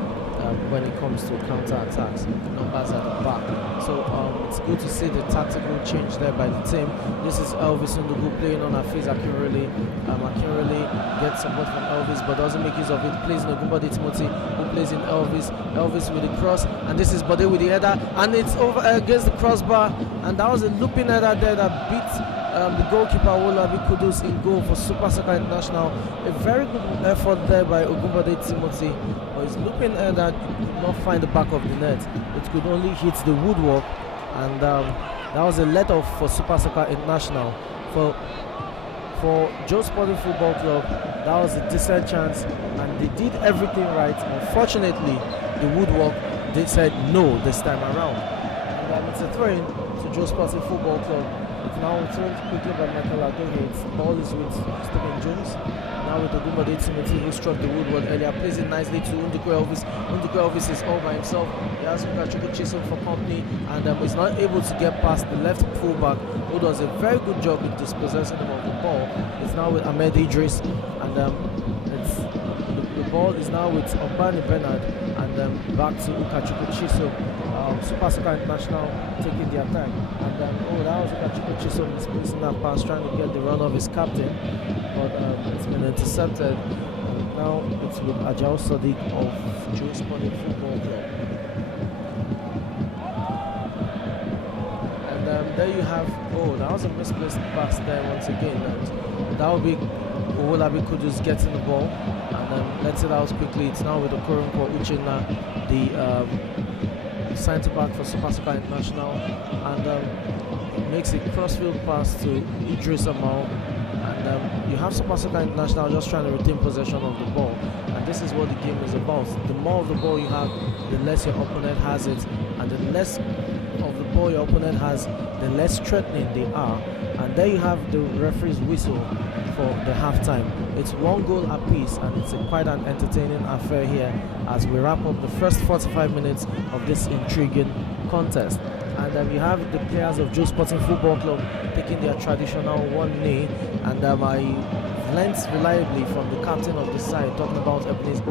when it comes to counter attacks, numbers at the back. So it's good to see the tactical change there by the team. This is Elvis Ndugu playing on Afiz Akinroli. Akinroli gets support from Elvis but doesn't make use of it. Plays in Ogunbode Timothy, who plays in Elvis. Elvis with the cross, and this is Bode with the header, and it's over against the crossbar, and that was a looping header there that beat the goalkeeper Wolabi Kudus in goal for Super Soccer International. A very good effort there by Ogunbode Timothy, but his looping header did not find the back of the net. It could only hit the woodwork, and that was a let-off for Super Soccer International. For Joe Sporting Football Club, that was a decent chance, and they did everything right. Unfortunately, the woodwork, they said no this time around. And it's a throw-in to Joe Sporting Football Club. It's now thrown quickly by Michael Adohe. The ball is with Stephen Jones. Now with Ogunbode Timothy, who struck the woodwork earlier, plays it nicely to Ndukwe Elvis. Ndukwe Elvis is all by himself. He has Ukachukwu Chisom for company, and is not able to get past the left fullback, who does a very good job in dispossessing him of the ball. It's now with Ahmed Idris, and the ball is now with Obani Bernard, and back to Ukachukwu Chisom. Super Soccer International taking the attack, and that was Ukachukwu Chisom misplacing that pass, trying to get the run of his captain, but it's been intercepted. And now it's with Ajao Sadiq of Joe Sporting Football Club. And there you have, that was a misplaced pass there once again. That would be Owolabi Kudus getting the ball, and let's it out quickly. It's now with Okoronko Uchenna, the centre back for Super Soccer International, and makes a crossfield pass to Idris Amal, and you have Super Soccer International just trying to retain possession of the ball, and this is what the game is about. The more of the ball you have, the less your opponent has it, and the less of the ball your opponent has, the less threatening they are. And there you have the referee's whistle for the halftime. It's 1 goal apiece, and it's quite an entertaining affair here as we wrap up the first 45 minutes of this intriguing contest. And we have the players of Joe Sporting Football Club taking their traditional 1 knee, and I learnt reliably from the captain of the side, talking about Ebenezer.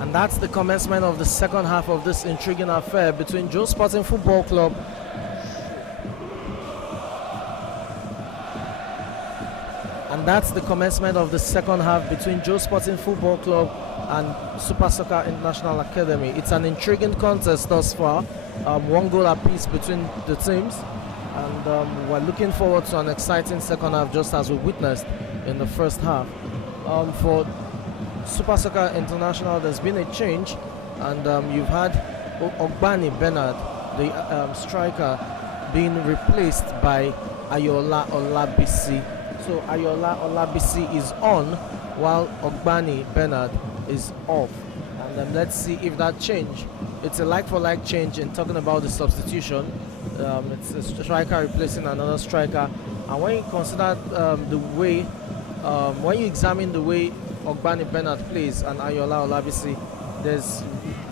And that's the commencement of the second half of this intriguing affair between Joe Sporting Football Club and that's the commencement of the second half between Joe Sporting Football Club and Super Soccer International Academy. It's an intriguing contest thus far, one goal apiece between the teams, and we're looking forward to an exciting second half, just as we witnessed in the first half. For Super Soccer International, there's been a change, and you've had Ogbani Bernard, the striker, being replaced by Ayola Olabisi. So Ayola Olabisi is on, while Ogbani Bernard is off. And let's see if that change, it's a like-for-like change in talking about the substitution. It's a striker replacing another striker. And when you consider the way, when you examine the way Ogbani Bernard plays and Ayola Olabisi, there's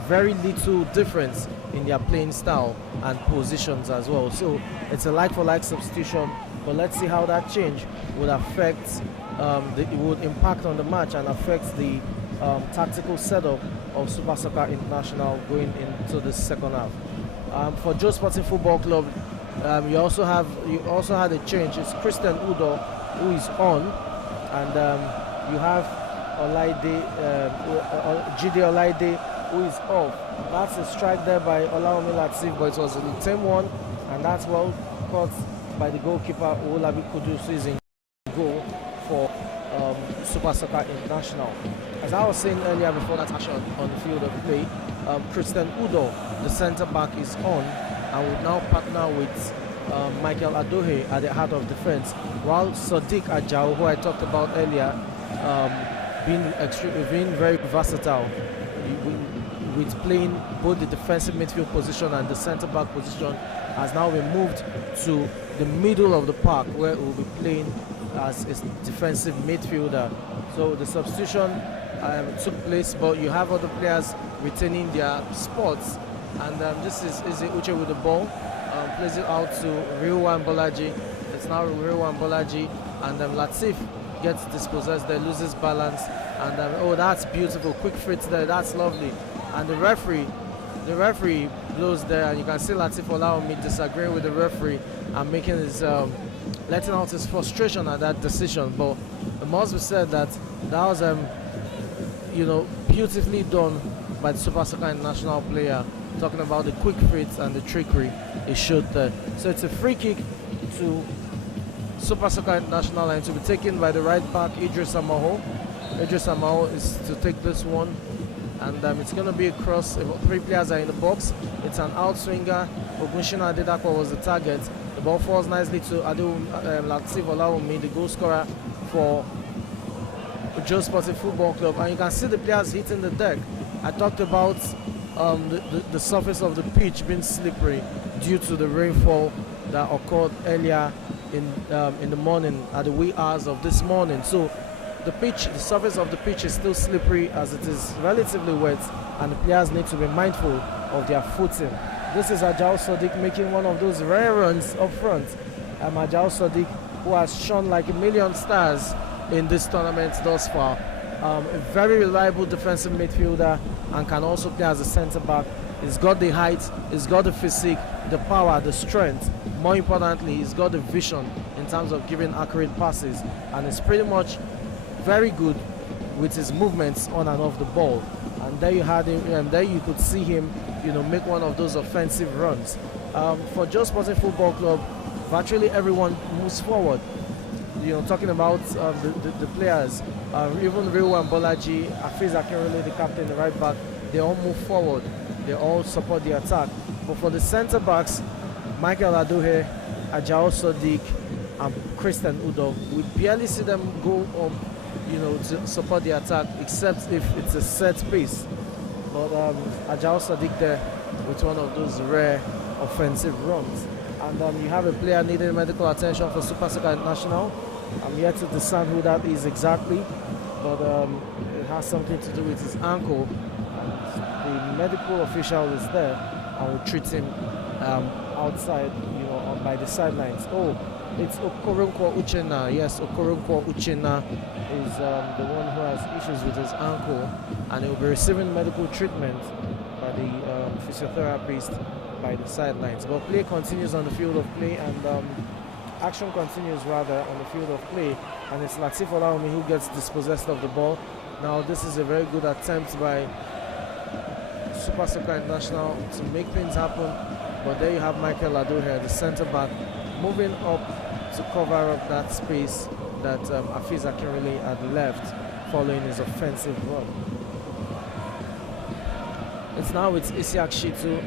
very little difference in their playing style and positions as well. So it's a like-for-like substitution, but let's see how that change would affect, it would impact on the match and affect the tactical setup of Super Soccer International going into the second half. For Joe Sporting Football Club, you also had a change. It's Christian Udo who is on, and you have Jide Olaide who is off. That's a strike there by Olaomi Latif, but it was a 10-1, and that's well caught by the goalkeeper Olabi Kudus, is in goal for Super Soccer International. As I was saying earlier before that action on the field of play, Christian Udo, the centre back, is on and will now partner with Michael Adohe at the heart of defence, while Sadiq Ajao, who I talked about earlier, being very versatile with playing both the defensive midfield position and the centre back position, has now been moved to the middle of the park, where it will be playing as a defensive midfielder. So the substitution took place, but you have other players retaining their spots, and this is Izzy Uche with the ball, plays it out to Rilwan Bolaji. It's now Rilwan Bolaji, and Latif gets dispossessed there, loses balance, and oh, that's beautiful, quick fritz there, that's lovely. And the referee blows there, and you can see Latif Olaomi disagreeing with the referee and making his letting out his frustration at that decision. But it must be said that that was beautifully done by the Super Soccer International player, talking about the quick fritz and the trickery he showed there. So it's a free kick to Super Soccer International, and to be taken by the right back Idris Amaho. Idris Amaho is to take this one, and it's going to be a cross. 3 players are in the box. It's an outswinger. Ogunshina Adedakwa was the target. The ball falls nicely to Latif Olaomi, the goal scorer for Joe Sporting Football Club, and you can see the players hitting the deck. I talked about the surface of the pitch being slippery due to the rainfall that occurred earlier in the morning, at the wee hours of this morning. So the surface of the pitch is still slippery as it is relatively wet, and the players need to be mindful of their footing. This is Ajao Sadiq making one of those rare runs up front. Ajao Sadiq, who has shone like a million stars in this tournament thus far. A very reliable defensive midfielder and can also play as a centre back. He's got the height, he's got the physique, the power, the strength. More importantly, he's got the vision in terms of giving accurate passes, and he's pretty much very good with his movements on and off the ball. And there you had him, and there you could see him, make one of those offensive runs. For Jos Sporting Football Club, virtually everyone moves forward. Talking about the players, even Rewa and Bolaji, Afiz Akinrele, the captain, the right back, they all move forward. They all support the attack. But for the centre backs, Michael Adohe, Ajao Sadiq, and Christian Udo, we barely see them go up, to support the attack, except if it's a set piece. But Ajao Sadiq there with one of those rare offensive runs. And you have a player needing medical attention for Super Soccer International. I'm yet to discern who that is exactly, but it has something to do with his ankle. And the medical official is there and will treat him outside, by the sidelines. Oh, it's Okoronkwo Uchenna. Yes, Okoronkwo Uchenna is the one who has issues with his ankle, and he will be receiving medical treatment by the physiotherapist by the sidelines. But play continues on the field of play, and action continues rather on the field of play, and it's Latif Olaomi who gets dispossessed of the ball. Now this is a very good attempt by Super Soccer International to make things happen, but there you have Michael Adohe, the centre back, moving up to cover up that space that Afiz Akinrele had left following his offensive run. It's now with Isiaq Shitu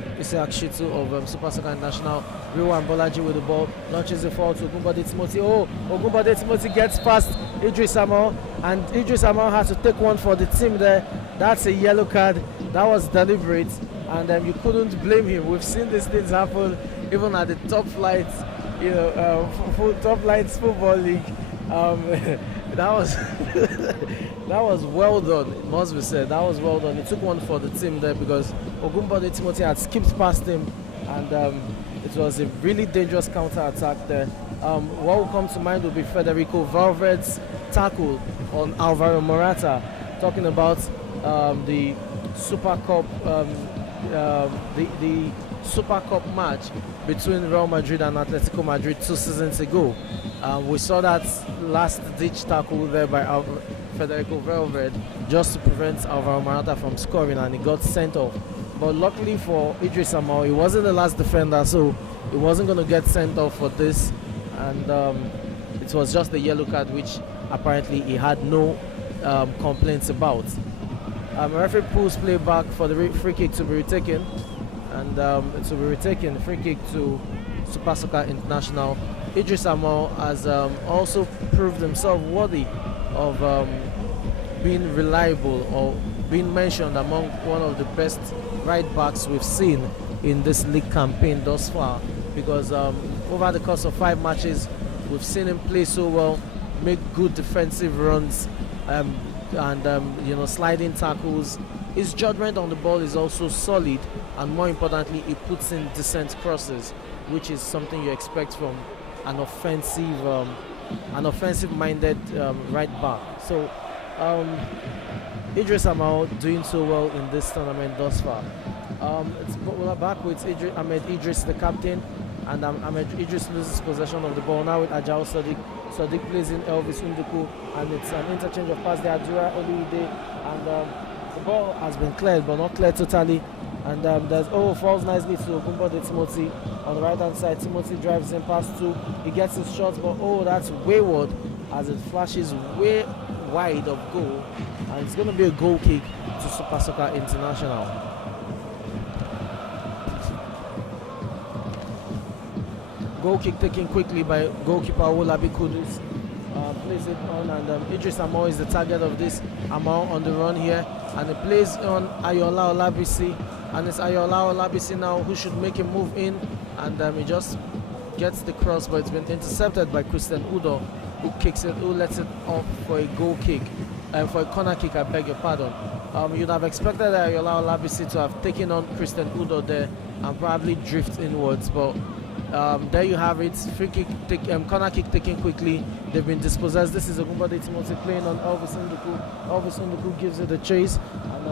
of Super Soccer International. Rewa Bolaji with the ball, launches the ball to Ogunbode Timothy. Oh, Ogunbode Timothy gets past Idris Amal, and Idris Amal has to take one for the team there. That's a yellow card. That was deliberate, and you couldn't blame him. We've seen these things happen even at the top flights, top flights football league. That was that was well done, it must be said. That was well done. He took one for the team there because Ogunbode Timothy had skipped past him, and it was a really dangerous counter-attack there. What will come to mind will be Federico Valverde's tackle on Alvaro Morata, talking about the Super Cup, the Super Cup match between Real Madrid and Atletico Madrid 2 seasons ago. We saw that last-ditch tackle there by Federico Valverde just to prevent Alvaro Morata from scoring, and he got sent off. But luckily for Idris Amal, he wasn't the last defender, so he wasn't going to get sent off for this, and it was just the yellow card, which apparently he had no complaints about. Referee pulls play back for the free kick to be retaken, and it will be retaken, free kick to Super Soccer International. Idris Amal has also proved himself worthy of being reliable or being mentioned among one of the best right backs we've seen in this league campaign thus far, because over the course of 5 matches we've seen him play so well, make good defensive runs, and sliding tackles. His judgment on the ball is also solid, and more importantly, he puts in decent crosses, which is something you expect from an offensive-minded right back. So Idris Amal doing so well in this tournament thus far. We're back with Ahmed Idris, the captain, and Ahmed Idris loses possession of the ball now with Ajao Sadiq. Sadiq plays in Elvis Unduku, and it's an interchange of pass there. Adura Oluide, and the ball has been cleared, but not cleared totally. And falls nicely to Ogunbode Timothy on the right hand side. Timothy drives in past 2. He gets his shot, but that's wayward as it flashes way wide of goal, and it's going to be a goal kick to Super Soccer International. Goal kick taken quickly by goalkeeper Olabi Kudus. Plays it on, and Idris Amal is the target of this. Amal on the run here, and he plays on Ayola Olabisi, and it's Ayola Olabisi now who should make a move in, and he just gets the cross, but it's been intercepted by Christian Udo, who lets it off for a goal kick, and for a corner kick, I beg your pardon. You'd have expected Ayola Olabisi to have taken on Christian Udo there and probably drift inwards, but there you have it. Free kick, corner kick taken quickly. They've been dispossessed. This is Ogunbode Timothy playing on Elvis Nduku. Elvis Nduku gives it a chase, and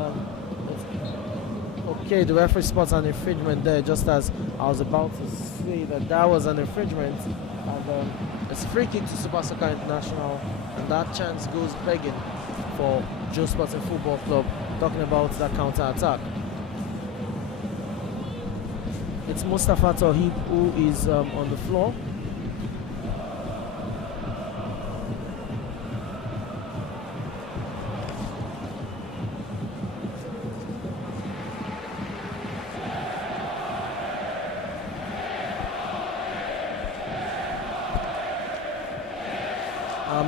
okay, the referee spots an infringement there, just as I was about to say that was an infringement, and it's a free kick to Super Soccer International, and that chance goes begging for Joe Sporting Football Club, talking about that counter-attack. It's Mustafa Tohib who is on the floor.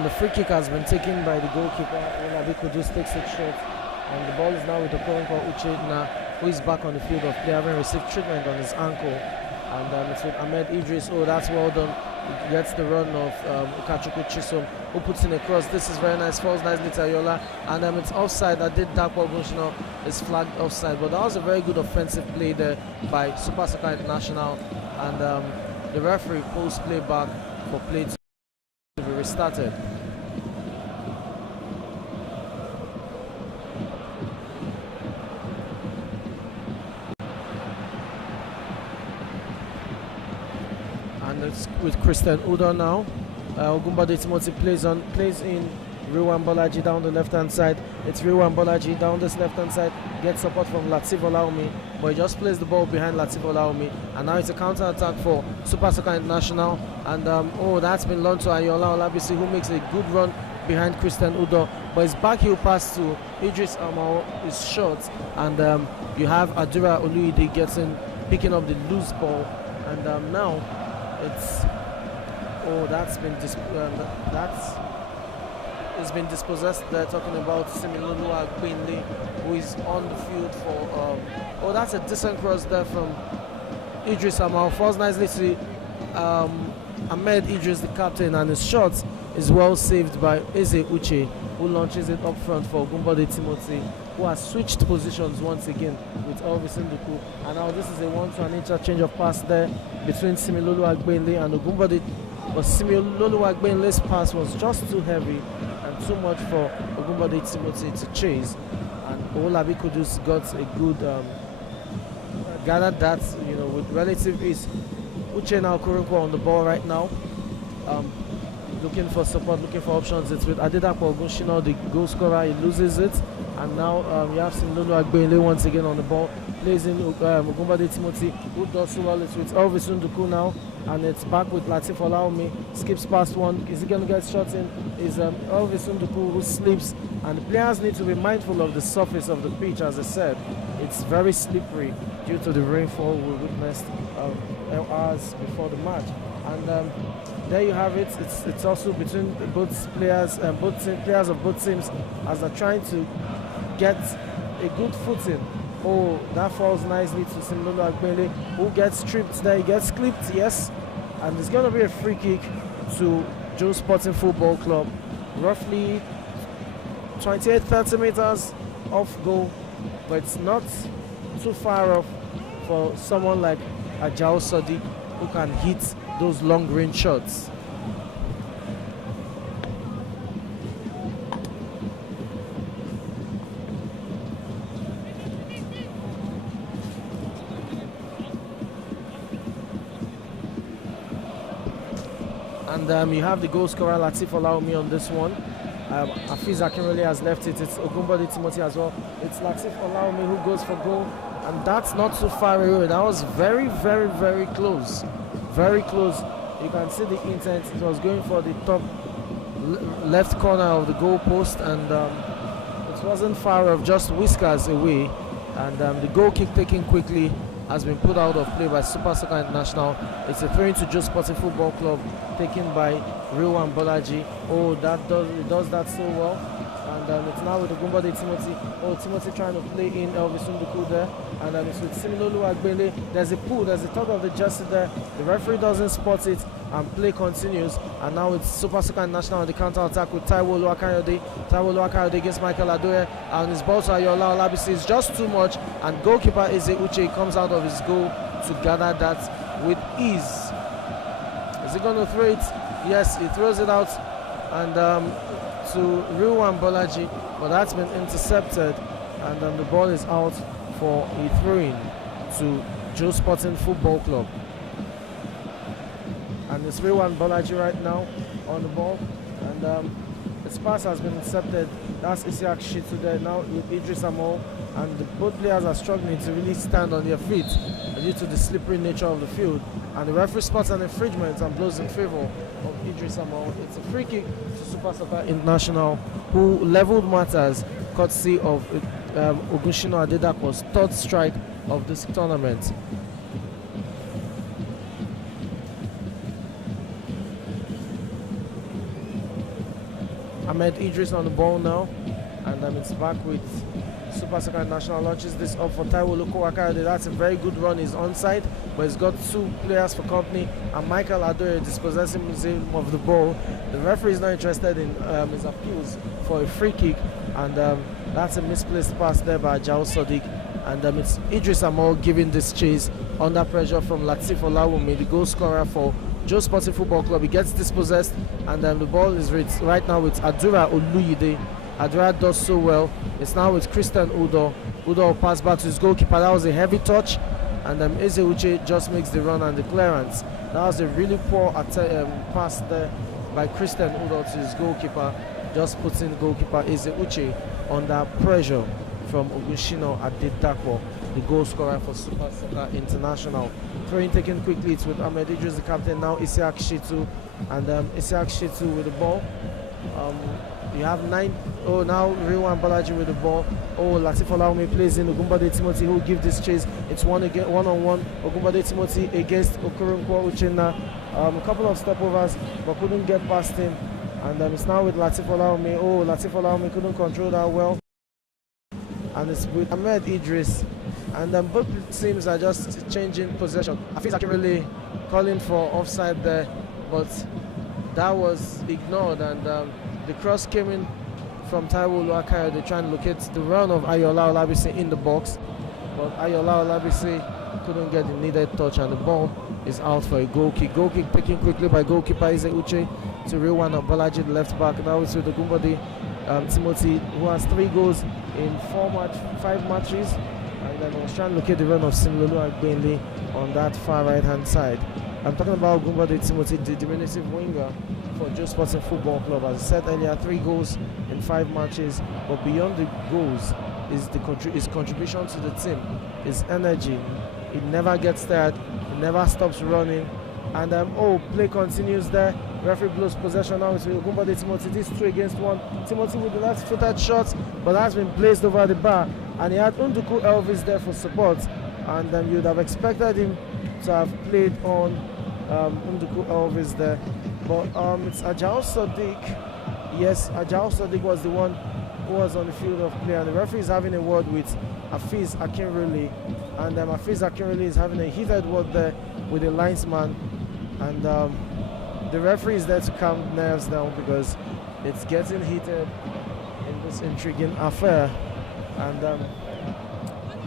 The free kick has been taken by the goalkeeper. Olabi Kudus takes it short, and the ball is now with the current Uchenna, who is back on the field of play, having received treatment on his ankle. And it's with Ahmed Idris. Oh, that's well done. He gets the run of Ukachukwu Chisom, who puts in a cross. This is very nice. Falls nicely to Ayola, and it's offside. That did Dapo Gunshino is flagged offside, but that was a very good offensive play there by Super Soccer International, and the referee pulls play back for play to be restarted. And it's with Christian Udo now. Ogunbode Timothy plays in Rilwan Bolaji down the left hand side. It's Rilwan Bolaji down this left hand side, gets support from Latif Olaomi, but he just plays the ball behind Latif Olaomi, and now it's a counter attack for Super Soccer International, and that's been launched to Ayola Olabisi, who makes a good run behind Christian Udo, but his back heel pass to Idris Amao is short, and you have Adura Oluide picking up the loose ball, and now it's it's been dispossessed. They're talking about Similolu Agbinle, who is on the field for that's a decent cross there from Idris Amal. Falls nicely to Ahmed Idris, the captain, and his shot is well saved by Eze Uche, who launches it up front for Ogunbode Timothy, who has switched positions once again with Elvis Nduku. And now this is a one-to-one interchange of pass there between Similolu Agbinle and Ogunbode. But Similolu Agbinle's pass was just too heavy and too much for Ogunbode Timothy to chase. And Olabi Kudus got a good gathered that, with relative ease. Uche now Kurunkwo on the ball right now, looking for support, looking for options. It's with Adedapo Ogunshina, the goal scorer. He loses it, and now you have Similolu Agbinle once again on the ball. Plays in Ogunbode Timothy, who does so well. It's with Elvis Nduku now, and it's back with Latif Olaomi. Skips past one. Is he going to get shot in? Is Elvis Nduku, who slips, and the players need to be mindful of the surface of the pitch. As I said, it's very slippery due to the rainfall we witnessed hours before the match. And there you have it. It's also between both players, players of both teams, as they're trying to get a good footing. Oh, that falls nicely to Similolu Agbinle, who gets tripped there. He gets clipped, yes. And it's going to be a free kick to Joe Sporting Football Club. Roughly 28-30 meters off goal, but it's not too far off for someone like Ajao Sadiq, who can hit those long-range shots. And you have the goal scorer Latif Olaomi on this one. Afiz Akinrole has left it. It's Ogunbode Timothy as well. It's Latif Olaomi who goes for goal, and that's not too far away. That was very, very, very close. Very close. You can see the intent. It was going for the top left corner of the goal post, and it wasn't far off, just whiskers away. And the goal kick taken quickly has been put out of play by Super Soccer International. It's a throw to Joe Sporting Football Club, taken by Rilwan Bolaji. Oh, it does that so well. And it's now with Ogunbode Timothy. Oh, Timothy trying to play in Elvis Nduku there. and it's with Similolu Agbele. There's a pull, there's a tug of the jersey there. The referee doesn't spot it, and play continues. And now it's Super Soccer International on the counter attack with Taiwo Oluwakayode. Taiwo Oluwakayode against Michael Adoye, and his ball to Ayola Olabisi is just too much, and goalkeeper Eze Uche comes out of his goal to gather that with ease. Is he going to throw it? Yes, he throws it out, and to Rilwan Bolaji, but that's been intercepted, and the ball is out for a throw-in to Joe Sporting Football Club. And it's Rilwan Bolaji right now on the ball, and its pass has been intercepted. That's Isiaq Shitu there now with Idris Amol, and both players are struggling to really stand on their feet due to the slippery nature of the field. And the referee spots an infringement and blows in favor of Idris Amol. It's a free kick to Super Soccer International, who leveled matters courtesy of Ogunshino Adedapo's third strike of this tournament. Ahmed Idris on the ball now, and it's back with Super Soccer International. Launches this up for Taiwo Oluwakayode. That's a very good run. He's onside, but he's got two players for company, and Michael Adoye dispossessing him of the ball. The referee is not interested in his appeals for a free kick, and that's a misplaced pass there by Ajao Sadiq, and it's Idris Amol giving this chase under pressure from Latif Olawumi, the goal scorer for Joe Sporting Football Club. He gets dispossessed, and the ball is right now with Adura Oluyide. Adura does so well. It's now with Christian Udo. Udo will pass back to his goalkeeper. That was a heavy touch, and Eze Uche just makes the run and the clearance. That was a really poor pass there by Christian Udo to his goalkeeper, just putting goalkeeper Eze Uche under pressure from Ogunshino Adedapo, the goal scorer for Super Soccer International. Throwing taken quickly, it's with Ahmed Idris, the captain, now Isiaq Shitu, and Isiaq Shitu with the ball. You have now Rilwan Bolaji with the ball. Latif Olawumi plays in Ogunbade Timothy, who will give this chase. It's one on one. Ogunbade Timothy against Okoronkwo Uchenna. A couple of stepovers, but couldn't get past him. And it's now with Latif Olawumi. Latif Olawumi couldn't control that well. And it's with Ahmed Idris. And both teams are just changing possession. Hafiz Akinrele calling for offside there, but that was ignored, and the cross came in from Taiwo Oluwakayode trying to locate the run of Ayola Olabisi in the box, but Ayola Olabisi couldn't get the needed touch, and the ball is out for a goal kick. Goal kick taken quickly by goalkeeper Eze Uche to Rilwan Bolaji, the left back. Now it's with the Ogunbode Timothy, who has 3 goals in 5 matches. And then I was trying to locate the run of Similolu Agbele on that far right hand side. I'm talking about Ogunbode Timothy, the diminutive winger for Joe Sporting Football Club. As I said earlier, 3 goals in 5 matches, but beyond the goals is his contribution to the team, his energy. He never gets tired, he never stops running, and play continues there. Referee blows possession now. It's with Ogunbode Timothy. This 2 against 1. Timothy with the left-footed shot, but that's been placed over the bar, and he had Unduku Elvis there for support, and you'd have expected him to have played on Unduku Elvis there, but it's Ajao Sadiq. Yes, Ajao Sadiq was the one who was on the field of play, and the referee is having a word with Hafiz Akinrele, and Hafiz Akinrele is having a heated word there with the linesman, and the referee is there to calm nerves down because it's getting heated in this intriguing affair, and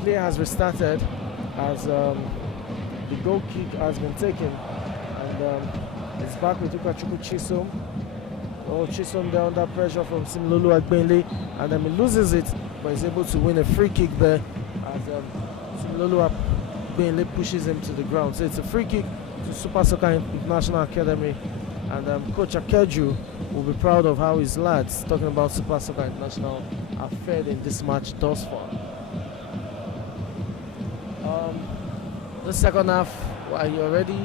play has restarted as the goal kick has been taken, and it's back with Ukachukwu Chisom. Chisom there under pressure from Similolu Agbele, and he loses it, but he's able to win a free kick there as Similolu Agbele pushes him to the ground. So it's a free kick to Super Soccer International Academy, and Coach Akeju will be proud of how his lads, talking about Super Soccer International, have fared in this match thus far. The second half, you're already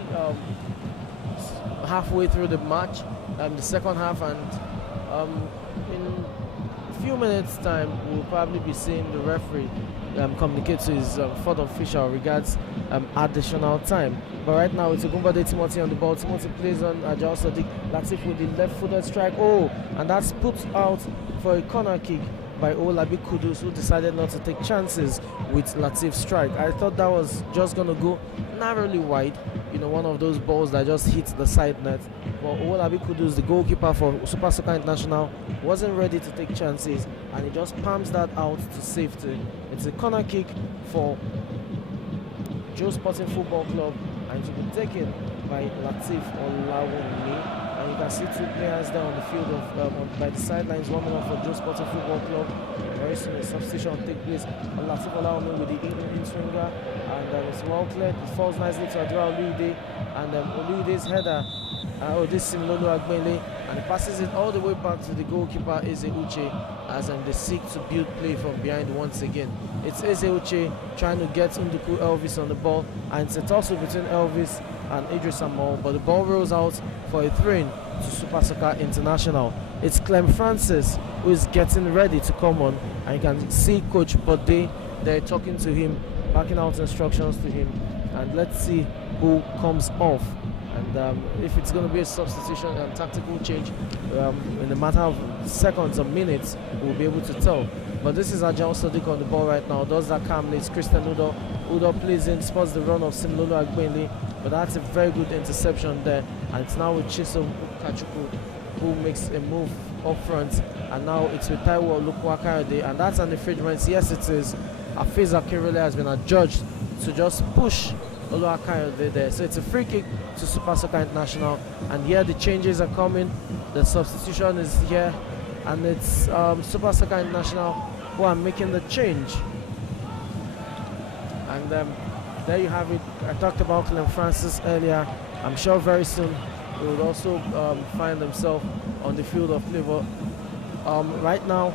halfway through the match, the second half, and in a few minutes time we'll probably be seeing the referee communicate to his fourth official regards additional time. But right now it's Ogunbode Timothy on the ball. Timothy plays on Ajao Sadiq. Latif with the left-footed strike. And that's put out for a corner kick by Owolabi Kudus, who decided not to take chances with Latif's strike. I thought that was just going to go narrowly wide, one of those balls that just hit the side net. But Owolabi Kudus, the goalkeeper for Super Soccer International, wasn't ready to take chances, and he just palms that out to safety. It's a corner kick for Joe Sporting Football Club, and it will be taken by Latif Olawunmi. And you can see two players there on the field by the sidelines warming up for Joe Sporting Football Club. Very soon a substitution will take place. And Latif Olawunmi with the in-swinger, and it's well cleared. It falls nicely to Adura Oluide, and Oluide's header. This is Similolu Agbele, and he passes it all the way back to the goalkeeper Eze Uche as they seek to build play from behind once again. It's Eze Uche trying to get Nduku Elvis on the ball, and it's a toss between Elvis and Idris Amal, but the ball rolls out for a throw-in to Super Soccer International. It's Clem Francis who is getting ready to come on, and you can see Coach Bode there talking to him, backing out instructions to him, and let's see who comes off. And if it's going to be a substitution and tactical change in a matter of seconds or minutes, we'll be able to tell. But this is Ajao Sadiq on the ball right now. Does that calmly. It's Christian Udo. Udo plays in, spots the run of Similolu Agbele, but that's a very good interception there. And it's now with Chisom Kachuku, who makes a move up front. And now it's with Taiwo Olukwakayode, and that's an infringement. Yes, it is. Afiz Akirele has been adjudged to just push Oluwakayode there. So it's a free kick to Super Soccer International, and here the changes are coming. The substitution is here, and it's Super Soccer International who are making the change. And there you have it. I talked about Clem Francis earlier. I'm sure very soon he will also find himself on the field of play. But right now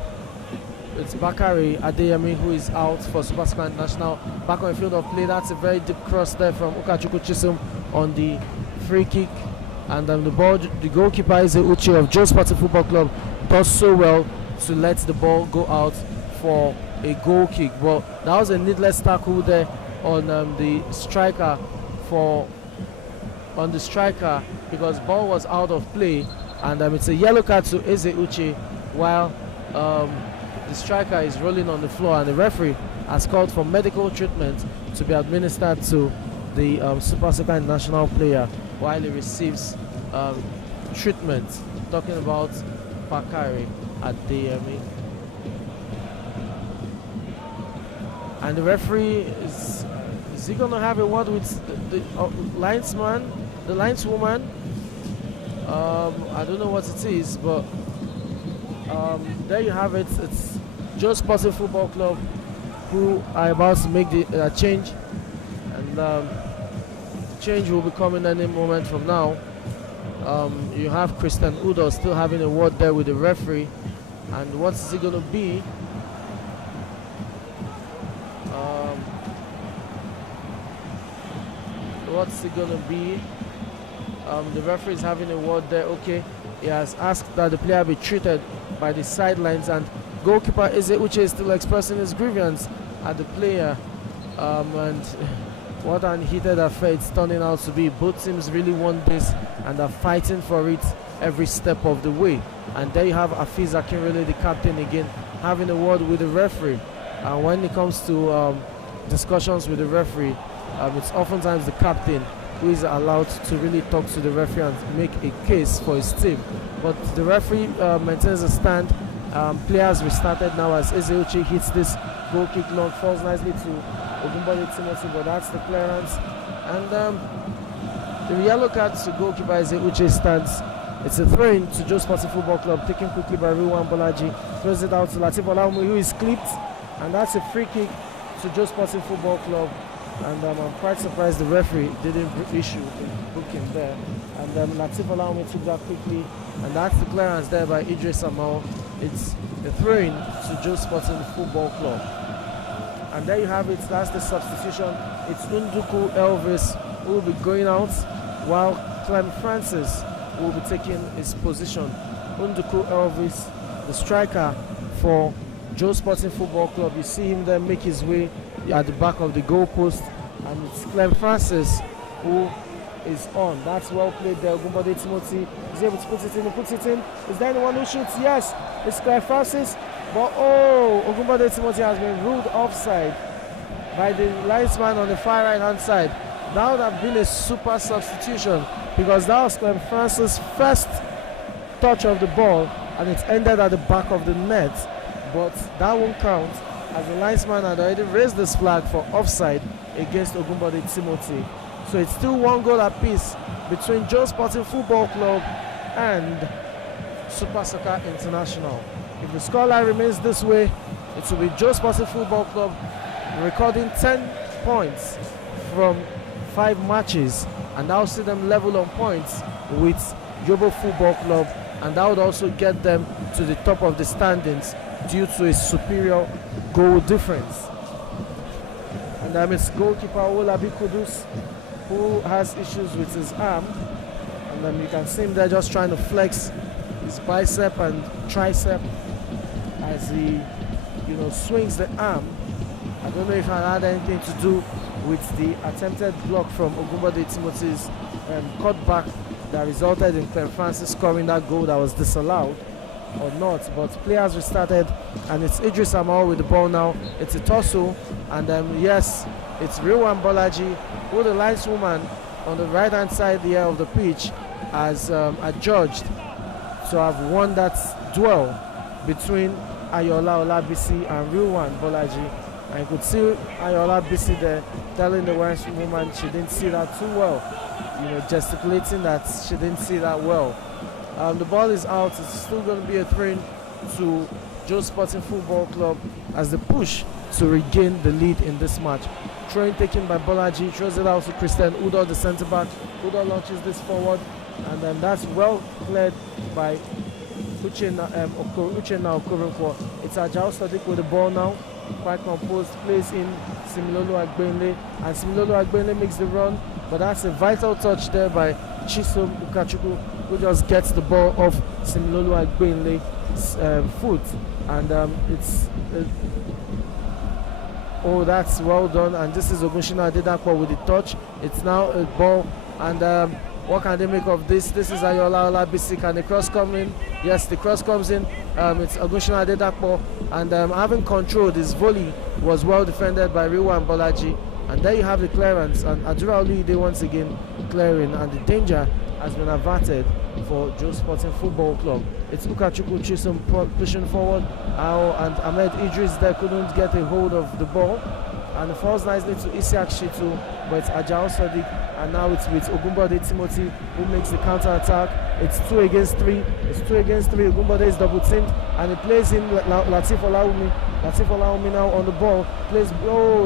it's Bakari Adeyemi who is out for Super Soccer International. Back on the field of play. That's a very deep cross there from Ukachukwu Chisom on the free kick, and the goalkeeper is Uche of Joe Sporting Football Club, does so well to let the ball go out for a goal kick. But that was a needless tackle there on the striker because ball was out of play, and it's a yellow card to Eze Uche while the striker is rolling on the floor, and the referee has called for medical treatment to be administered to the Super Soccer International player while he receives treatment. Talking about Bakari Adeyemi. And the referee is he going to have a word with the linesman, the lineswoman? I don't know what it is, but there you have it. It's Joe Sporting Football Club who are about to make the change, and the change will be coming any moment from now. You have Christian Udo still having a word there with the referee, and what is it going to be? What's it going to be? The referee is having a word there. Okay, he has asked that the player be treated by the sidelines, and goalkeeper Eze Uche is still expressing his grievance at the player. And what an heated affair it's turning out to be. Both teams really want this and are fighting for it every step of the way. And there you have Afiz Akinrele, the captain, again having a word with the referee. And when it comes to discussions with the referee, it's oftentimes the captain who is allowed to really talk to the referee and make a case for his team. But the referee maintains a stand. Players restarted now as Eze Uche hits this goal kick long, falls nicely to Ogunbode Timothy, but that's the clearance. And the yellow card to goalkeeper Eze Uche stands. It's a throw-in to Joe Sporting Football Club, taken quickly by Ruwan Bolaji. Throws it out to Latif Olawunmi, who is clipped, and that's a free kick to Joe Sporting Football Club. And I'm quite surprised the referee didn't issue a booking there. And Latif Olawunmi took that quickly, and that's the clearance there by Idris Amal. It's a throw-in to Joe Sporting Football Club. And there you have it. That's the substitution. It's Nduku Elvis who will be going out, while Clem Francis will be taking his position. Nduku Elvis, the striker for Joe Sporting Football Club. You see him there make his way at the back of the goalpost, and it's Clem Francis who is on. That's well played there. Ogunbode Timothy is able to put it in. He puts it in. Is there anyone who shoots? Yes, it's Clem Francis. But oh, Ogunbode Timothy has been ruled offside by the linesman on the far right hand side. That would have been a super substitution because that was Clem Francis' first touch of the ball and it ended at the back of the net. But that won't count as the linesman had already raised this flag for offside against Ogunbode Timothy. So it's still 1 goal apiece between Joe Sporting Football Club and Super Soccer International. If the scoreline remains this way, it will be Joe Sporting Football Club recording 10 points from 5 matches, and that will see them level on points with Yobo Football Club, and that would also get them to the top of the standings due to a superior goal difference. And it's goalkeeper Olabi Kudus who has issues with his arm, and you can see him there just trying to flex his bicep and tricep as he swings the arm. I don't know if it had anything to do with the attempted block from Ogunbode Timothy's cutback that resulted in Clem Francis scoring that goal that was disallowed or not, but players restarted and it's Idris Amal with the ball now. It's a tussle, and yes, it's Rilwan Bolaji, who the lineswoman on the right hand side here of the pitch has adjudged to have won that duel between Ayola Olabisi and Rilwan Bolaji. And you could see Ayola Olabisi there telling the lineswoman she didn't see that too well, gesticulating that she didn't see that well. The ball is out. It's still going to be a throw-in to Joe Sporting Football Club as they push to regain the lead in this match. Throw-in taken by Bolaji, throws it out to Christian Udo, the centre-back. Udo launches this forward, and then that's well cleared by Uchenna Okoronkwo. It's Ajao Sadiq with the ball now, quite composed, plays in Similolo Agbenle, and Similolo Agbenle makes the run, but that's a vital touch there by Chisom Ukachukwu, who just gets the ball off Similolo Agbenle's foot, and oh, that's well done. And this is Ogunshina Adedapo with the touch. It's now a ball, and what can they make of this? This is Ayola Olabisi. Can the cross come in? Yes, the cross comes in. It's Ogunshina Adedapo, and having control, this volley was well defended by Rilwan Bolaji. And there you have the clearance, and Adura Oluyide once again clearing, and the danger has been averted for Joe Sporting Football Club. It's Ukachukwu Chisom pushing forward, and Ahmed Idris there couldn't get a hold of the ball, and it falls nicely to Isiak Shitu, but it's Ajao Sadiq, and now it's with Ogunbode Timothy who makes the counter attack. It's 2 against 3. It's 2 against 3. Ogunbode is double teamed, and he plays in Latif Olawumi. Latif Olawumi now on the ball, plays,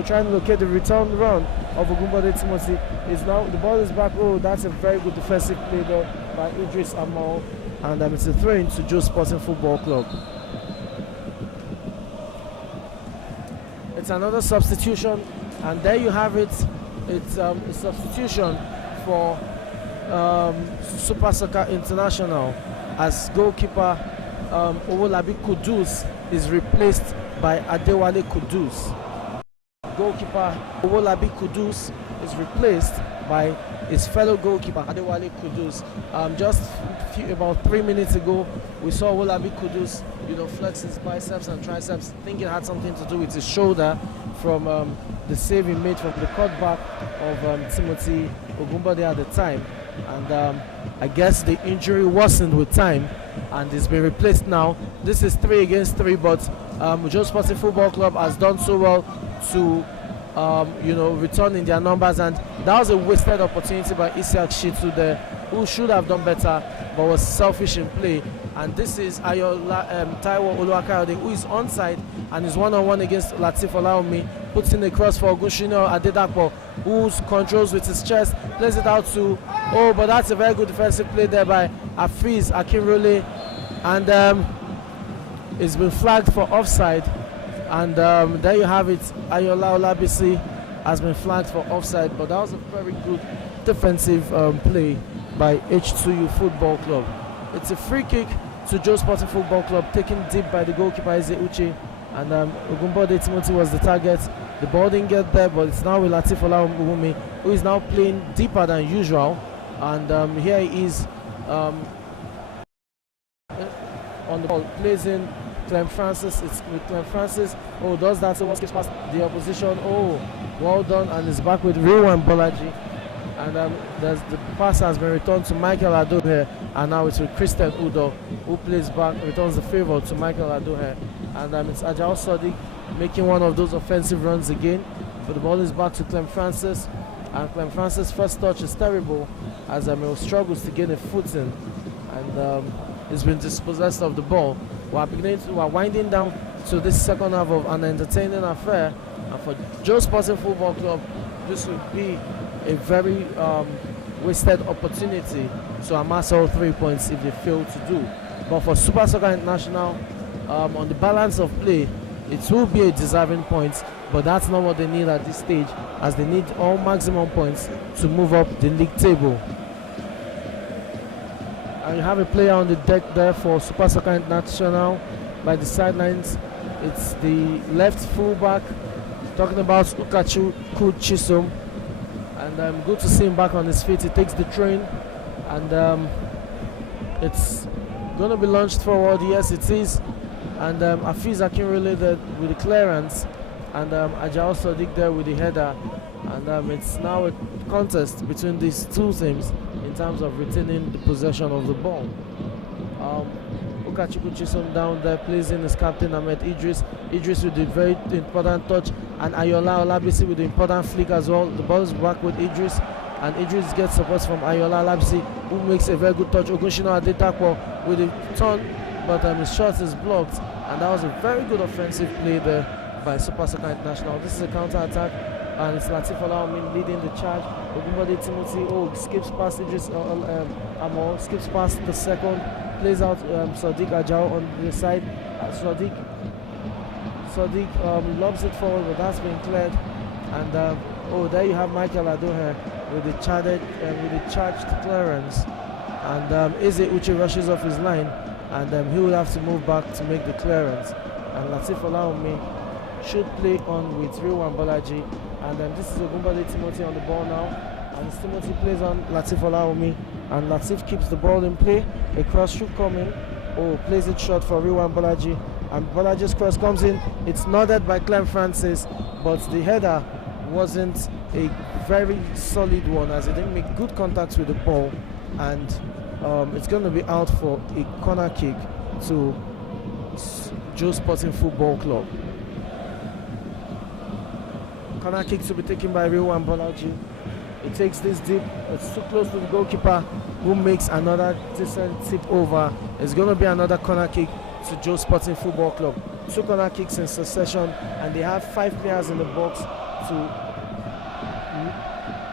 trying to locate the return run of Ogunbode Timothy. Is now the ball is back. That's a very good defensive play there by Idris Amal, and it's a throw into Joe Sporting Football Club. It's another substitution, and there you have it. It's a substitution for Super Soccer International, as goalkeeper Owolabi Kudus is replaced by Adewale Kudus. Goalkeeper Owolabi Kudus is replaced by his fellow goalkeeper Adewale Kudus. Just about 3 minutes ago, we saw Owolabi Kudus, flex his biceps and triceps. I think it had something to do with his shoulder from the save he made from the cutback of Timothy Ogunbode at the time. And I guess the injury worsened with time, and it's been replaced now. This is 3 against 3, but Joe Sporting Football Club has done so well to return in their numbers, and that was a wasted opportunity by Isiak Shitu there, who should have done better but was selfish in play. And this is Ayola Taiwo Oluwakayode, who is onside and is one-on-one against Latif Olawumi, puts in the cross for Ogunshina Adedapo, who controls with his chest, plays it out to, but that's a very good defensive play there by Afiz Akinrole, and it's been flagged for offside. And there you have it. Ayola Olabisi has been flagged for offside, but that was a very good defensive play by H2U Football Club. It's a free kick to Joe Sporting Football Club, taken deep by the goalkeeper Eze Uche, and Ogunbode Timothy was the target. The ball didn't get there, but it's now with Latif Olawumi, who is now playing deeper than usual. And here he is on the ball, plays in Clem Francis. It's with Clem Francis. Oh, does that almost skips past the opposition. Oh, well done, and is back with Rilwan Bolaji. And the pass has been returned to Michael Adohe, and now it's with Christian Udo, who plays back, returns the favor to Michael Adohe. And it's Ajao Sadiq making one of those offensive runs again. But the ball is back to Clem Francis, and Clem Francis' first touch is terrible as he struggles to gain a footing, and he's been dispossessed of the ball. We're winding down to this second half of an entertaining affair, and for Joe Sporting Football Club, this would be a very wasted opportunity to amass all 3 points if they fail to do. But for Super Soccer International, on the balance of play, it will be a deserving point, but that's not what they need at this stage, as they need all maximum points to move up the league table. And you have a player on the deck there for Super Soccer International by the sidelines. It's the left fullback, talking about Ukachukwu Chisom. And good to see him back on his feet. He takes the train, and it's going to be launched forward. Yes, it is. And Afiz Akinrele there with the clearance, and Ajao Sadiq there with the header. And it's now a contest between these two teams in terms of retaining the possession of the ball. Ukachukwu Chisom down there, plays in his captain Ahmed Idris. Idris with the very important touch, and Ayola Olabisi with the important flick as well. The ball is back with Idris, and Idris gets support from Ayola Olabisi, who makes a very good touch. Ogunshina Adetakpo with a turn, but his shot is blocked, and that was a very good offensive play there by Super Soccer International. This is a counter-attack, and it's Latif Olaomi leading the charge. Ogunbode Timothy skips past Idris Amo, skips past the second, plays out Sadiq Ajao on the side. Sadiq lobs it forward, but that's been cleared. And there you have Michael Adohe with the charged clearance. And Eze Uche rushes off his line, and he will have to move back to make the clearance. And Latif Olaomi should play on with Rilwan Bolaji. And this is Ogunbode Timothy on the ball now. And Timothy plays on Latif Olaomi, and Latif keeps the ball in play. A cross should come in. Plays it short for Rilwan Bolaji, and Bolaji's cross comes in. It's nodded by Clem Francis, but the header wasn't a very solid one, as it didn't make good contact with the ball, and it's going to be out for a corner kick to Joe Sporting Football Club. Corner kick to be taken by Rilwan Bolaji. He takes this deep, it's too close to the goalkeeper, who makes another decent tip over. It's going to be another corner kick to Joe Sporting Football Club. 2 corner kicks in succession, and they have 5 players in the box to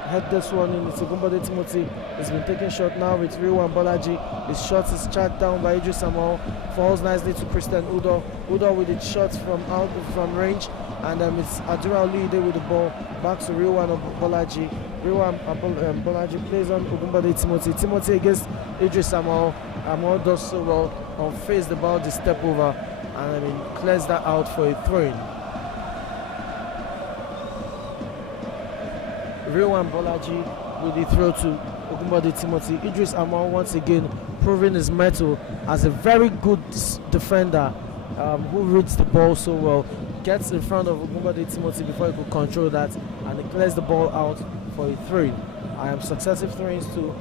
head this one in. It's Ogunbode Timothy. It's been taken short now with Rilwan Bolaji. His shot is charged down by Idris Samuel, falls nicely to Christian Udo. Udo with its shot from range, and it's Adura Olide with the ball back to Rilwan Bolaji. Rilwan Bolaji plays on Ogunbode Timothy. Timothy against Idris Samuel. Amor does so well on face the ball, the step over, and clears that out for a throw-in. Rilwan Bolaji with the throw to Ogunbode Timothy. Idris Amor once again proving his mettle as a very good defender, who reads the ball so well. Gets in front of Ogunbode Timothy before he could control that, and he clears the ball out for a throw-in. Successive throw-ins to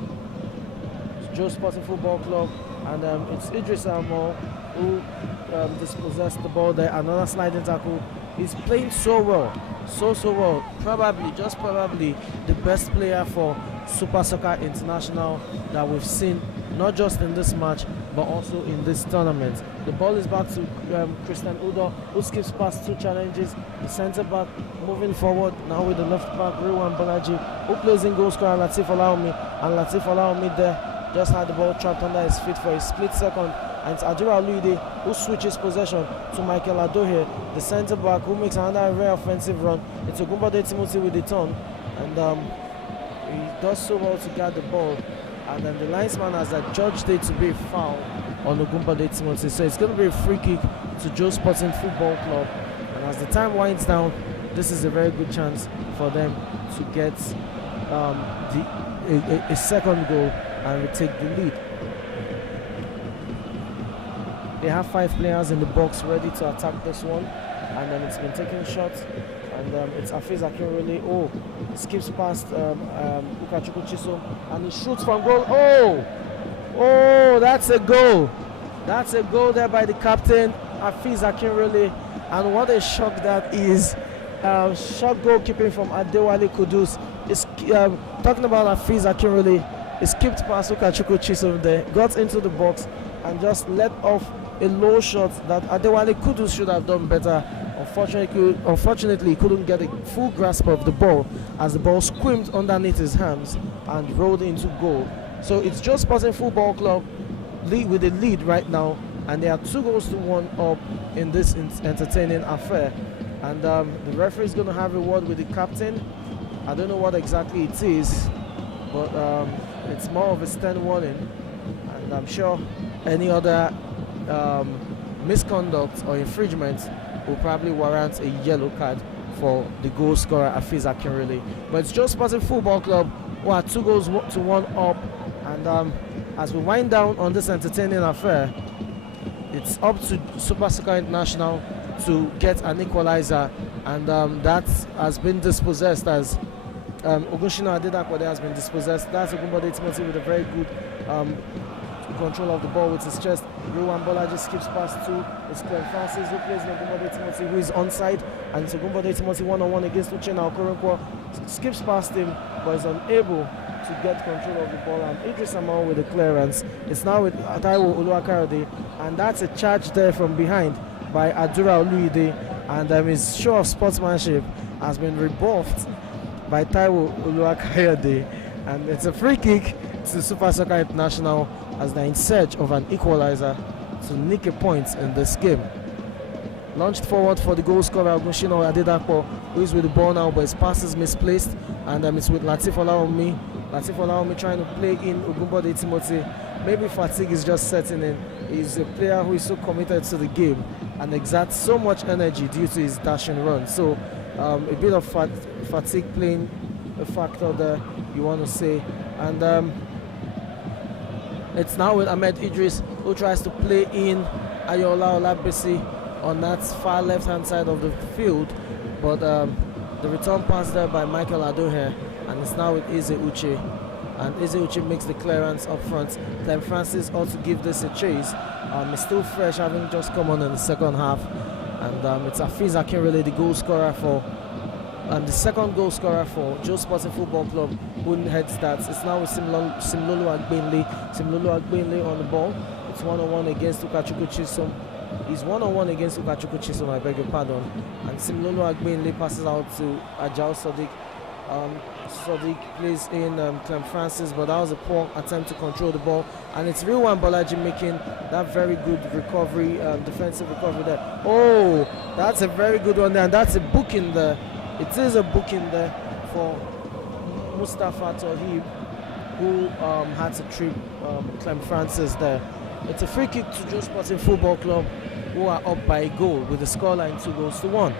Joe Sporting Football Club, and it's Idris Amor who dispossessed the ball there. Another sliding tackle. He's playing so well, so well. Probably the best player for Super Soccer International that we've seen, not just in this match but also in this tournament. The ball is back to Christian Udo, who skips past 2 challenges. The centre back moving forward now with the left back Rilwan Bolaji, who plays in goal scorer Latif Olaomi, and Latif Olaomi there just had the ball trapped under his feet for a split second, and it's Adura Olide who switches possession to Michael Adohe, the centre back, who makes another very offensive run. It's Ogunbode Timothy with the turn, and he does so well to guard the ball, and then the linesman has adjudged it to be a foul on Ogunbode Timothy. So it's going to be a free kick to Joe Sporting Football Club, and as the time winds down, this is a very good chance for them to get a second goal and retake the lead. They have 5 players in the box ready to attack this one, and then it's been taking shots, and it's Afiz Akinrele. Oh, skips past Ukachukwu Chisom, and he shoots from goal. Oh, that's a goal. That's a goal there by the captain, Afiz Akinrele, and what a shock that is. Shot goalkeeping from Adewale Kudus. Is talking about Afiz Akinrele. He skipped past Ukachukwu Chisom there, got into the box, and just let off a low shot that Adewale Kudus should have done better. Unfortunately, he couldn't get a full grasp of the ball as the ball squirmed underneath his hands and rolled into goal. So it's Joe Sporting Football Club with the lead right now, and they are 2-1 up in this entertaining affair. And the referee is going to have a word with the captain. I don't know what exactly it is, but it's more of a stern warning, and I'm sure any other misconduct or infringement will probably warrant a yellow card for the goal scorer Afiz Akinrele. But it's Joe Sporting Football Club who are 2-1 up, and as we wind down on this entertaining affair, it's up to Super Soccer International to get an equalizer, and that has been dispossessed as Ogunshina Adedakwade has been dispossessed. That's Ogunbode Timothy with a very good control of the ball with his chest. Ruwan Bolaji skips past to it's Clem Francis who plays Ogunbode Timothy, who is onside, and it's Ogunbode Timothy 1-on-1 against Uchenna Okoronkwo. Skips past him but is unable to get control of the ball, and Idris Amal with the clearance. It's now with Taiwo Oluwakarode, and that's a charge there from behind by Adura Oluide, and his show of sportsmanship has been rebuffed by Taiwo Oluwakarode, and it's a free kick to Super Soccer International as they're in search of an equalizer to nick a point in this game. Launched forward for the goal scorer Ogunshina Adedapo, who is with the ball now, but his pass is misplaced, and it's with Latif Olaomi. Latif Olaomi trying to play in Ogunbode Timothy. Maybe fatigue is just setting in. He's a player who is so committed to the game and exerts so much energy due to his dashing run. So a bit of fatigue playing a factor there, you want to say. And it's now with Ahmed Idris, who tries to play in Ayola Olabisi on that far left hand side of the field, but the return pass there by Michael Adoher, and it's now with Eze Uche, and Eze Uche makes the clearance up front. Clem Francis also give this a chase. He's still fresh, having just come on in the second half, and it's Afiz Akinrele, the goal scorer for the second goal scorer for Joe Sporting Football Club, who head starts. It's now with Simlolu Agbenle on the ball. It's 1-on-1 against Ukachukwu Chisom. He's 1-on-1 against Ukachukwu Chisom, I beg your pardon. And Simlolu Agbenle passes out to Ajao Sadiq. Sadiq plays in Clem Francis, but that was a poor attempt to control the ball. And it's Ruwan Bolaji making that very good recovery, defensive recovery there. Oh, that's a very good one there, and that's a booking there. It is a booking there for Mustafa Tohib, who had to trip Clem Francis there. It's a free kick to Joe Sporting Football Club, who are up by a goal with the scoreline 2-1.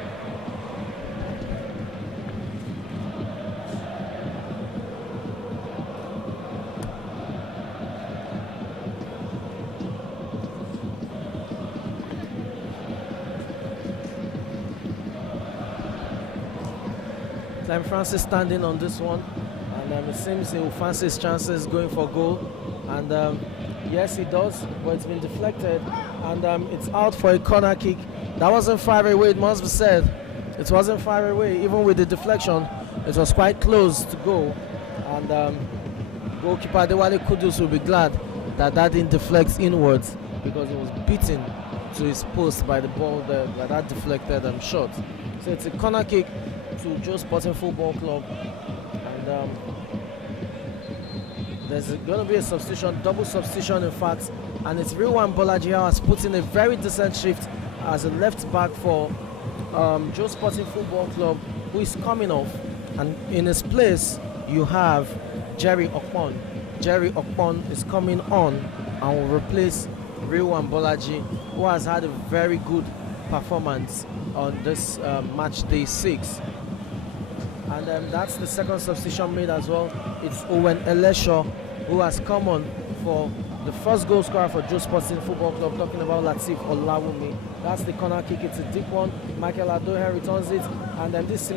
Clem Francis standing on this one, and it seems he will fancy his chances going for goal, and yes, he does, but it's been deflected, and it's out for a corner kick. That wasn't far away, it must be said. It wasn't far away, even with the deflection. It was quite close to goal, and goalkeeper Adewale Kudus will be glad that didn't deflect inwards, because it was beaten to his post by the ball there, by that deflected shot. So it's a corner kick to Joe Sporting Football Club, and there's going to be a substitution, double substitution in fact, and it's Ruwan Bolaji has put in a very decent shift as a left back for Joe Sporting Football Club, who is coming off, and in his place you have Jerry Okpon. Jerry Okpon is coming on and will replace Ruwan Bolaji, who has had a very good performance on this match day 6. And that's the second substitution made as well. It's Owen Elesho, who has come on for the first goal scorer for Joe Sporting Football Club, talking about Latif Olawumi. That's the corner kick. It's a deep one. Michael Adohe returns it, and then this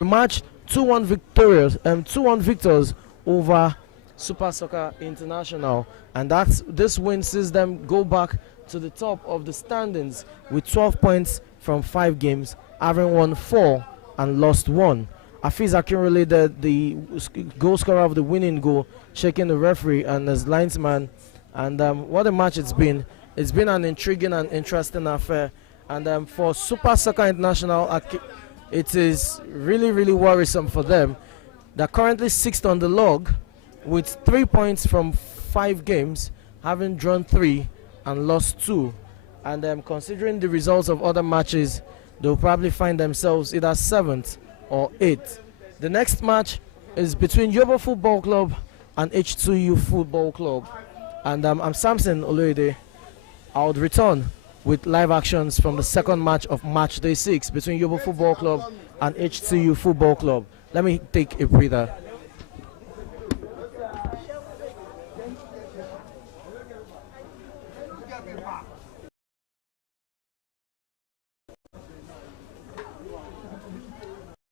match 2-1 victorious, 2-1 victors over Super Soccer International, and this win sees them go back to the top of the standings with 12 points from 5 games, having won 4 and lost 1. Afiz Akinrole, the goal scorer of the winning goal, shaking the referee and his linesman. And what a match it's been. It's been an intriguing and interesting affair. And for Super Soccer International, it is really, really worrisome for them. They're currently 6th on the log with 3 points from 5 games, having drawn 3 and lost 2. And considering the results of other matches, they'll probably find themselves either 7th or 8th. The next match is between Yobo Football Club and H2U Football Club. And I'm Samson Oloide. I would return with live actions from the second match of match day 6 between Yobo Football Club and H2U Football Club. Let me take a breather.